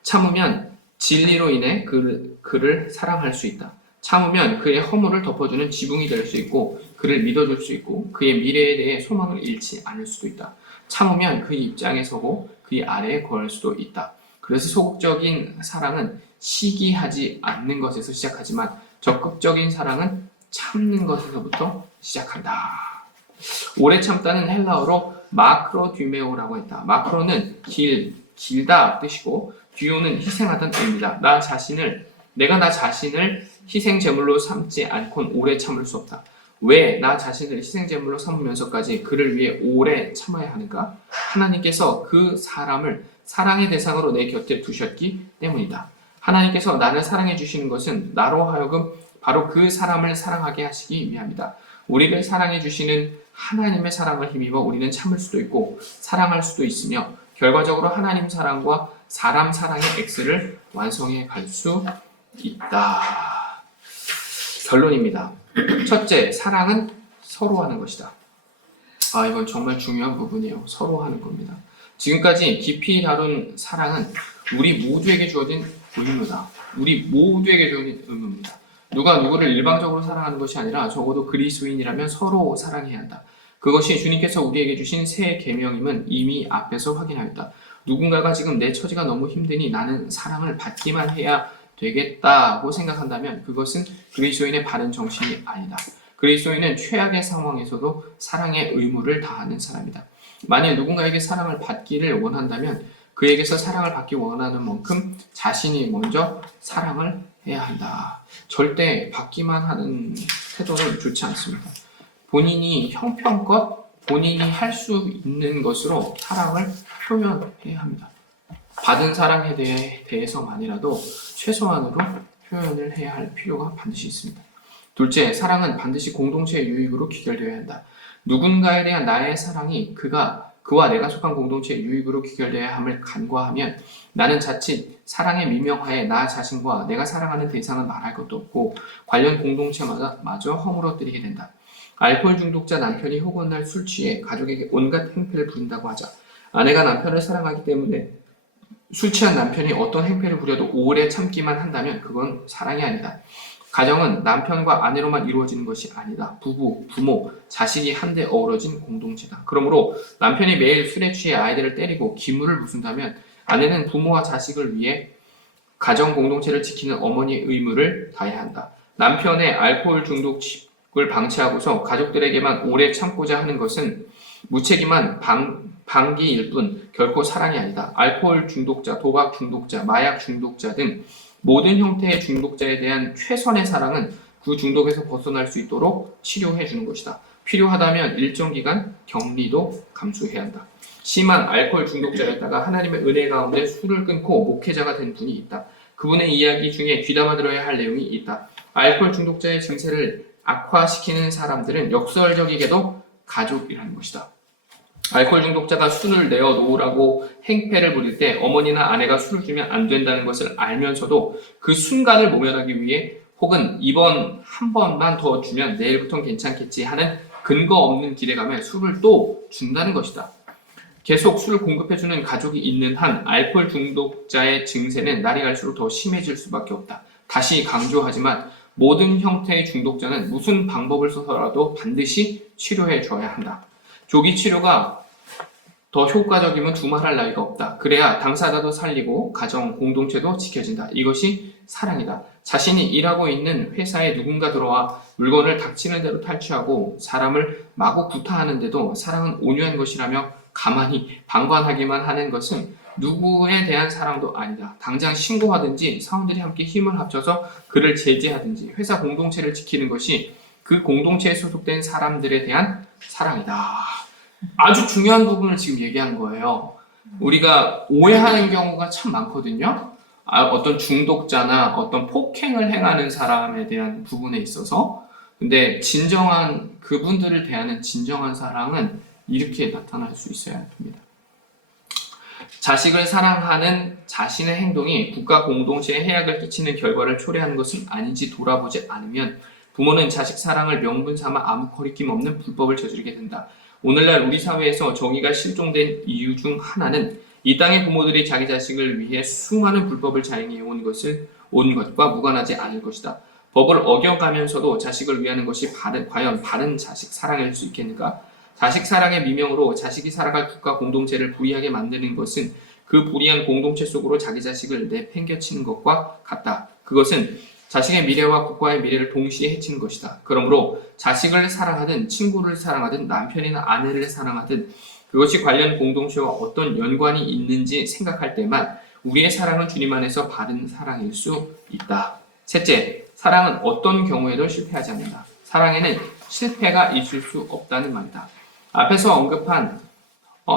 참으면 진리로 인해 그를 사랑할 수 있다. 참으면 그의 허물을 덮어주는 지붕이 될 수 있고 그를 믿어줄 수 있고 그의 미래에 대해 소망을 잃지 않을 수도 있다. 참으면 그의 입장에 서고 그의 아래에 거할 수도 있다. 그래서 소극적인 사랑은 시기하지 않는 것에서 시작하지만 적극적인 사랑은 참는 것에서부터 시작한다. 오래 참다는 헬라어로 마크로듀메오라고 했다. 마크로는 길다 뜻이고 듀오는 희생하다는 의미다. 내가 나 자신을 희생 제물로 삼지 않고는 오래 참을 수 없다. 왜 나 자신을 희생 제물로 삼으면서까지 그를 위해 오래 참아야 하는가? 하나님께서 그 사람을 사랑의 대상으로 내 곁에 두셨기 때문이다. 하나님께서 나를 사랑해 주시는 것은 나로 하여금 바로 그 사람을 사랑하게 하시기 위함이다. 우리를 사랑해 주시는 하나님의 사랑을 힘입어 우리는 참을 수도 있고 사랑할 수도 있으며 결과적으로 하나님 사랑과 사람 사랑의 X를 완성해 갈 수 있다. 결론입니다. 첫째, 사랑은 서로 하는 것이다. 이건 정말 중요한 부분이에요. 서로 하는 겁니다. 지금까지 깊이 다룬 사랑은 우리 모두에게 주어진 의무다. 우리 모두에게 주어진 의무입니다. 누가 누구를 일방적으로 사랑하는 것이 아니라 적어도 그리스도인이라면 서로 사랑해야 한다. 그것이 주님께서 우리에게 주신 새 계명임은 이미 앞에서 확인하였다. 누군가가 지금 내 처지가 너무 힘드니 나는 사랑을 받기만 해야 되겠다고 생각한다면 그것은 그리스도인의 바른 정신이 아니다. 그리스도인은 최악의 상황에서도 사랑의 의무를 다하는 사람이다. 만일 누군가에게 사랑을 받기를 원한다면 그에게서 사랑을 받기 원하는 만큼 자신이 먼저 사랑을 해야 한다. 절대 받기만 하는 태도는 좋지 않습니다. 본인이 형편껏 본인이 할 수 있는 것으로 사랑을 표현해야 합니다. 받은 사랑에 대해서만이라도 최소한으로 표현을 해야 할 필요가 반드시 있습니다. 둘째, 사랑은 반드시 공동체의 유익으로 귀결되어야 한다. 누군가에 대한 나의 사랑이 그와 내가 속한 공동체의 유익으로 귀결되어야 함을 간과하면 나는 자칫 사랑의 미명하에 나 자신과 내가 사랑하는 대상은 말할 것도 없고 관련 공동체마저 허물어뜨리게 된다. 알코올 중독자 남편이 허구한 술 취해 가족에게 온갖 행패를 부린다고 하자. 아내가 남편을 사랑하기 때문에 술 취한 남편이 어떤 행패를 부려도 오래 참기만 한다면 그건 사랑이 아니다. 가정은 남편과 아내로만 이루어지는 것이 아니다. 부부, 부모, 자식이 한데 어우러진 공동체다. 그러므로 남편이 매일 술에 취해 아이들을 때리고 기물을 부순다면 아내는 부모와 자식을 위해 가정 공동체를 지키는 어머니의 의무를 다해야 한다. 남편의 알코올 중독을 방치하고서 가족들에게만 오래 참고자 하는 것은 무책임한 방기일 뿐 결코 사랑이 아니다. 알코올 중독자, 도박 중독자, 마약 중독자 등 모든 형태의 중독자에 대한 최선의 사랑은 그 중독에서 벗어날 수 있도록 치료해 주는 것이다. 필요하다면 일정 기간 격리도 감수해야 한다. 심한 알코올 중독자였다가 하나님의 은혜 가운데 술을 끊고 목회자가 된 분이 있다. 그분의 이야기 중에 귀담아 들어야 할 내용이 있다. 알코올 중독자의 증세를 악화시키는 사람들은 역설적이게도 가족이라는 것이다. 알코올 중독자가 술을 내어 놓으라고 행패를 부릴 때 어머니나 아내가 술을 주면 안 된다는 것을 알면서도 그 순간을 모면하기 위해 혹은 이번 한 번만 더 주면 내일부터는 괜찮겠지 하는 근거 없는 기대감에 술을 또 준다는 것이다. 계속 술을 공급해주는 가족이 있는 한 알코올 중독자의 증세는 날이 갈수록 더 심해질 수밖에 없다. 다시 강조하지만 모든 형태의 중독자는 무슨 방법을 써서라도 반드시 치료해 줘야 한다. 조기 치료가 더 효과적이면 두말할 나위가 없다. 그래야 당사자도 살리고 가정 공동체도 지켜진다. 이것이 사랑이다. 자신이 일하고 있는 회사에 누군가 들어와 물건을 닥치는 대로 탈취하고 사람을 마구 구타하는데도 사랑은 온유한 것이라며 가만히 방관하기만 하는 것은 누구에 대한 사랑도 아니다. 당장 신고하든지 사원들이 함께 힘을 합쳐서 그를 제지하든지 회사 공동체를 지키는 것이 그 공동체에 소속된 사람들에 대한 사랑이다. 아주 중요한 부분을 지금 얘기한 거예요. 우리가 오해하는 경우가 참 많거든요. 어떤 중독자나 어떤 폭행을 행하는 사람에 대한 부분에 있어서. 근데 진정한 그분들을 대하는 진정한 사랑은 이렇게 나타날 수 있어야 합니다. 자식을 사랑하는 자신의 행동이 국가 공동체에 해악을 끼치는 결과를 초래하는 것은 아닌지 돌아보지 않으면 부모는 자식 사랑을 명분 삼아 아무 거리낌 없는 불법을 저지르게 된다. 오늘날 우리 사회에서 정의가 실종된 이유 중 하나는 이 땅의 부모들이 자기 자식을 위해 수많은 불법을 자행해 온 것과 무관하지 않을 것이다. 법을 어겨가면서도 자식을 위하는 것이 과연 바른 자식 사랑일 수 있겠는가? 자식 사랑의 미명으로 자식이 살아갈 국가 공동체를 불이하게 만드는 것은 그 불이한 공동체 속으로 자기 자식을 내팽개치는 것과 같다. 그것은 자식의 미래와 국가의 미래를 동시에 해치는 것이다. 그러므로 자식을 사랑하든 친구를 사랑하든 남편이나 아내를 사랑하든 그것이 관련 공동체와 어떤 연관이 있는지 생각할 때만 우리의 사랑은 주님 안에서 바른 사랑일 수 있다. 셋째, 사랑은 어떤 경우에도 실패하지 않는다. 사랑에는 실패가 있을 수 없다는 말이다. 앞에서 언급한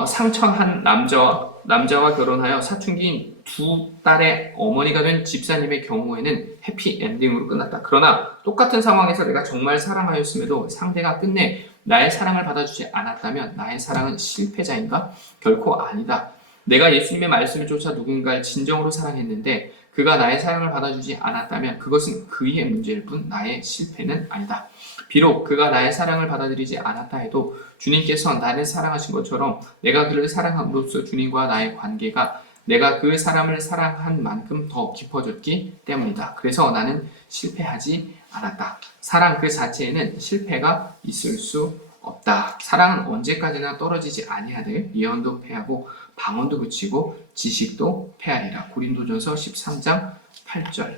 상처한 남자와 결혼하여 사춘기인 두 딸의 어머니가 된 집사님의 경우에는 해피엔딩으로 끝났다. 그러나 똑같은 상황에서 내가 정말 사랑하였음에도 상대가 끝내 나의 사랑을 받아주지 않았다면 나의 사랑은 실패자인가? 결코 아니다. 내가 예수님의 말씀을 쫓아 누군가를 진정으로 사랑했는데 그가 나의 사랑을 받아주지 않았다면 그것은 그의 문제일 뿐 나의 실패는 아니다. 비록 그가 나의 사랑을 받아들이지 않았다 해도 주님께서 나를 사랑하신 것처럼 내가 그를 사랑함으로써 주님과 나의 관계가 내가 그 사람을 사랑한 만큼 더 깊어졌기 때문이다. 그래서 나는 실패하지 않았다. 사랑 그 자체에는 실패가 있을 수 없다. 사랑은 언제까지나 떨어지지 아니하되 예언도 패하고 방언도 그치고 지식도 패하리라. 고린도전서 13장 8절.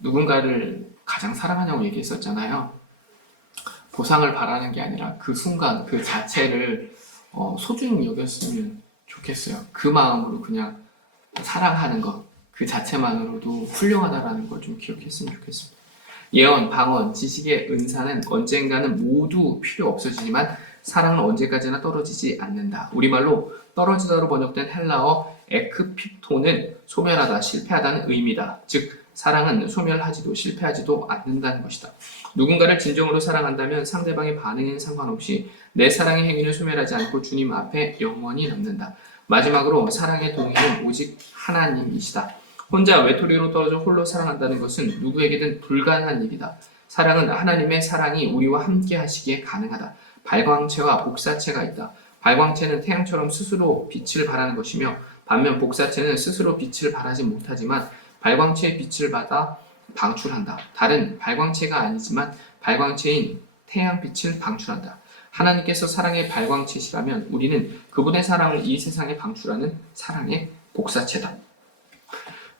누군가를 가장 사랑하냐고 얘기했었잖아요. 보상을 바라는 게 아니라 그 순간 그 자체를 소중히 여겼으면 좋겠어요. 그 마음으로 그냥 사랑하는 것 그 자체만으로도 훌륭하다라는 걸 좀 기억했으면 좋겠습니다. 예언, 방언, 지식의 은사는 언젠가는 모두 필요 없어지지만 사랑은 언제까지나 떨어지지 않는다. 우리말로 떨어지다로 번역된 헬라어 에크피토는 소멸하다, 실패하다는 의미다. 즉 사랑은 소멸하지도 실패하지도 않는다는 것이다. 누군가를 진정으로 사랑한다면 상대방의 반응엔 상관없이 내 사랑의 행위를 소멸하지 않고 주님 앞에 영원히 남는다. 마지막으로 사랑의 동의는 오직 하나님이시다. 혼자 외톨이로 떨어져 홀로 사랑한다는 것은 누구에게든 불가능한 일이다. 사랑은 하나님의 사랑이 우리와 함께 하시기에 가능하다. 발광체와 복사체가 있다. 발광체는 태양처럼 스스로 빛을 발하는 것이며 반면 복사체는 스스로 빛을 발하지 못하지만 발광체의 빛을 받아 방출한다. 다른 발광체가 아니지만 발광체인 태양빛을 방출한다. 하나님께서 사랑의 발광체시라면 우리는 그분의 사랑을 이 세상에 방출하는 사랑의 복사체다.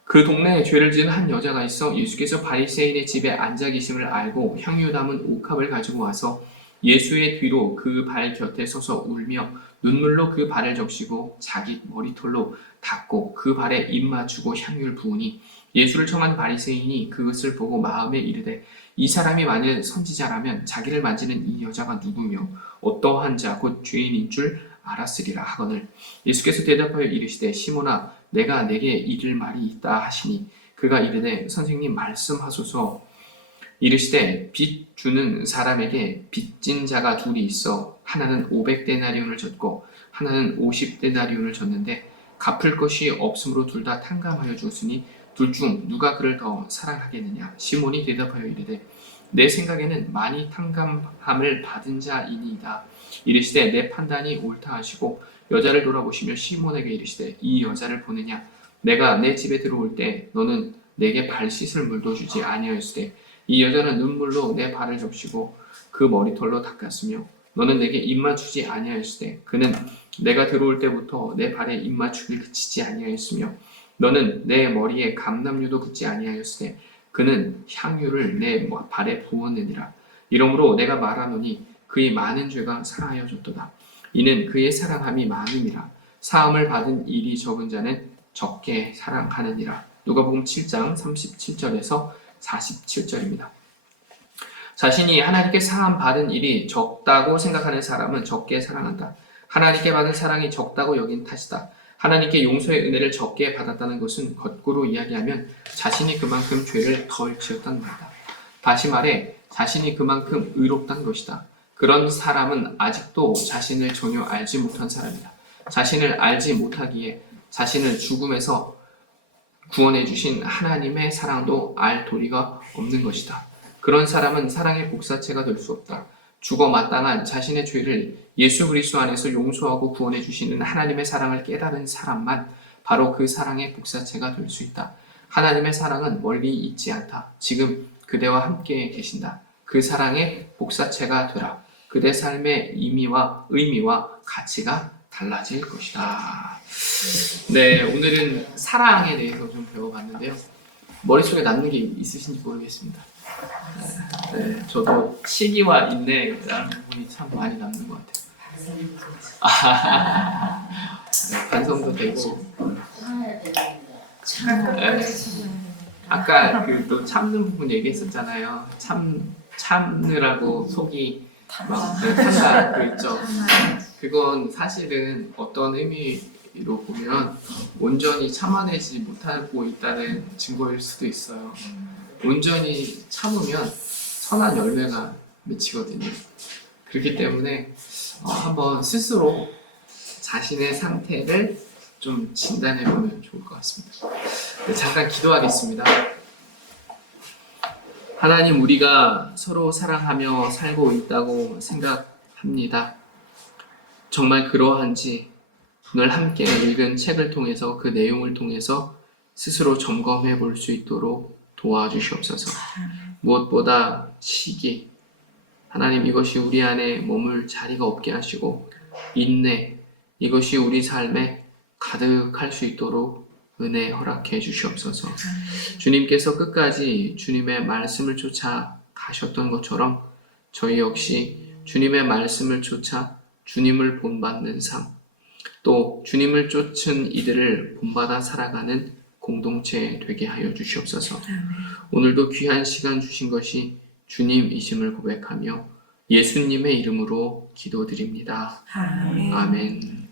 그 동네에 죄를 지은 한 여자가 있어 예수께서 바리새인의 집에 앉아 계심을 알고 향유 담은 옥합을 가지고 와서 예수의 뒤로 그 발 곁에 서서 울며 눈물로 그 발을 적시고 자기 머리털로 닦고 그 발에 입 맞추고 향유를 부으니 예수를 청한 바리새인이 그것을 보고 마음에 이르되 이 사람이 만일 선지자라면 자기를 만지는 이 여자가 누구며 어떠한 자 곧 죄인인 줄 알았으리라 하거늘 예수께서 대답하여 이르시되 시몬아 내가 내게 이를 말이 있다 하시니 그가 이르되 선생님 말씀하소서. 이르시되 빚 주는 사람에게 빚진 자가 둘이 있어 하나는 500데나리온을 졌고 하나는 50데나리온을 졌는데 갚을 것이 없으므로 둘 다 탕감하여 주었으니 둘 중 누가 그를 더 사랑하겠느냐. 시몬이 대답하여 이르되 내 생각에는 많이 탕감함을 받은 자이니이다. 이르시되 내 판단이 옳다 하시고 여자를 돌아보시며 시몬에게 이르시되 이 여자를 보느냐. 내가 내 집에 들어올 때 너는 내게 발 씻을 물도 주지 아니하였으되 이 여자는 눈물로 내 발을 적시고 그 머리털로 닦았으며 너는 내게 입 맞추지 아니하였으되 그는 내가 들어올 때부터 내 발에 입 맞추기를 그치지 아니하였으며 너는 내 머리에 감람유도 붓지 아니하였으되 그는 향유를 내 발에 부었느니라. 이러므로 내가 말하노니 그의 많은 죄가 사하여졌도다. 이는 그의 사랑함이 많음이라. 사함을 받은 일이 적은 자는 적게 사랑하느니라. 누가복음 7장 37절에서 47절입니다. 자신이 하나님께 사함 받은 일이 적다고 생각하는 사람은 적게 사랑한다. 하나님께 받은 사랑이 적다고 여긴 탓이다. 하나님께 용서의 은혜를 적게 받았다는 것은 거꾸로 이야기하면 자신이 그만큼 죄를 덜 지었다는 말이다. 다시 말해 자신이 그만큼 의롭다는 것이다. 그런 사람은 아직도 자신을 전혀 알지 못한 사람이다. 자신을 알지 못하기에 자신을 죽음에서 구원해 주신 하나님의 사랑도 알 도리가 없는 것이다. 그런 사람은 사랑의 복사체가 될 수 없다. 죽어 마땅한 자신의 죄를 예수 그리스도 안에서 용서하고 구원해 주시는 하나님의 사랑을 깨달은 사람만 바로 그 사랑의 복사체가 될 수 있다. 하나님의 사랑은 멀리 있지 않다. 지금 그대와 함께 계신다. 그 사랑의 복사체가 되라. 그대 삶의 의미와 가치가 달라질 것이다. 네, 오늘은 사랑에 대해서 좀 배워봤는데요. 머릿속에 남는 게 있으신지 모르겠습니다. 네, 저도 시기와 인내라는 부분이 참 많이 남는 것 같아요. 네, 반성도 되고 아까 그 또 참는 부분 얘기했었잖아요. 참느라고 속이 막 탄다 그랬죠. 그건 사실은 어떤 의미로 보면 온전히 참아내지 못하고 있다는 증거일 수도 있어요. 온전히 참으면 선한 열매가 맺히거든요. 그렇기 때문에 한번 스스로 자신의 상태를 좀 진단해보면 좋을 것 같습니다. 네, 잠깐 기도하겠습니다. 하나님, 우리가 서로 사랑하며 살고 있다고 생각합니다. 정말 그러한지 오늘 함께 읽은 책을 통해서 그 내용을 통해서 스스로 점검해 볼 수 있도록 도와주시옵소서. 무엇보다 시기, 하나님 이것이 우리 안에 머물 자리가 없게 하시고 인내, 이것이 우리 삶에 가득할 수 있도록 은혜 허락해 주시옵소서. 주님께서 끝까지 주님의 말씀을 쫓아 가셨던 것처럼 저희 역시 주님의 말씀을 쫓아 주님을 본받는 삶, 또 주님을 쫓은 이들을 본받아 살아가는 공동체 되게 하여 주시옵소서. 오늘도 귀한 시간 주신 것이 주님이심을 고백하며 예수님의 이름으로 기도드립니다. 아멘.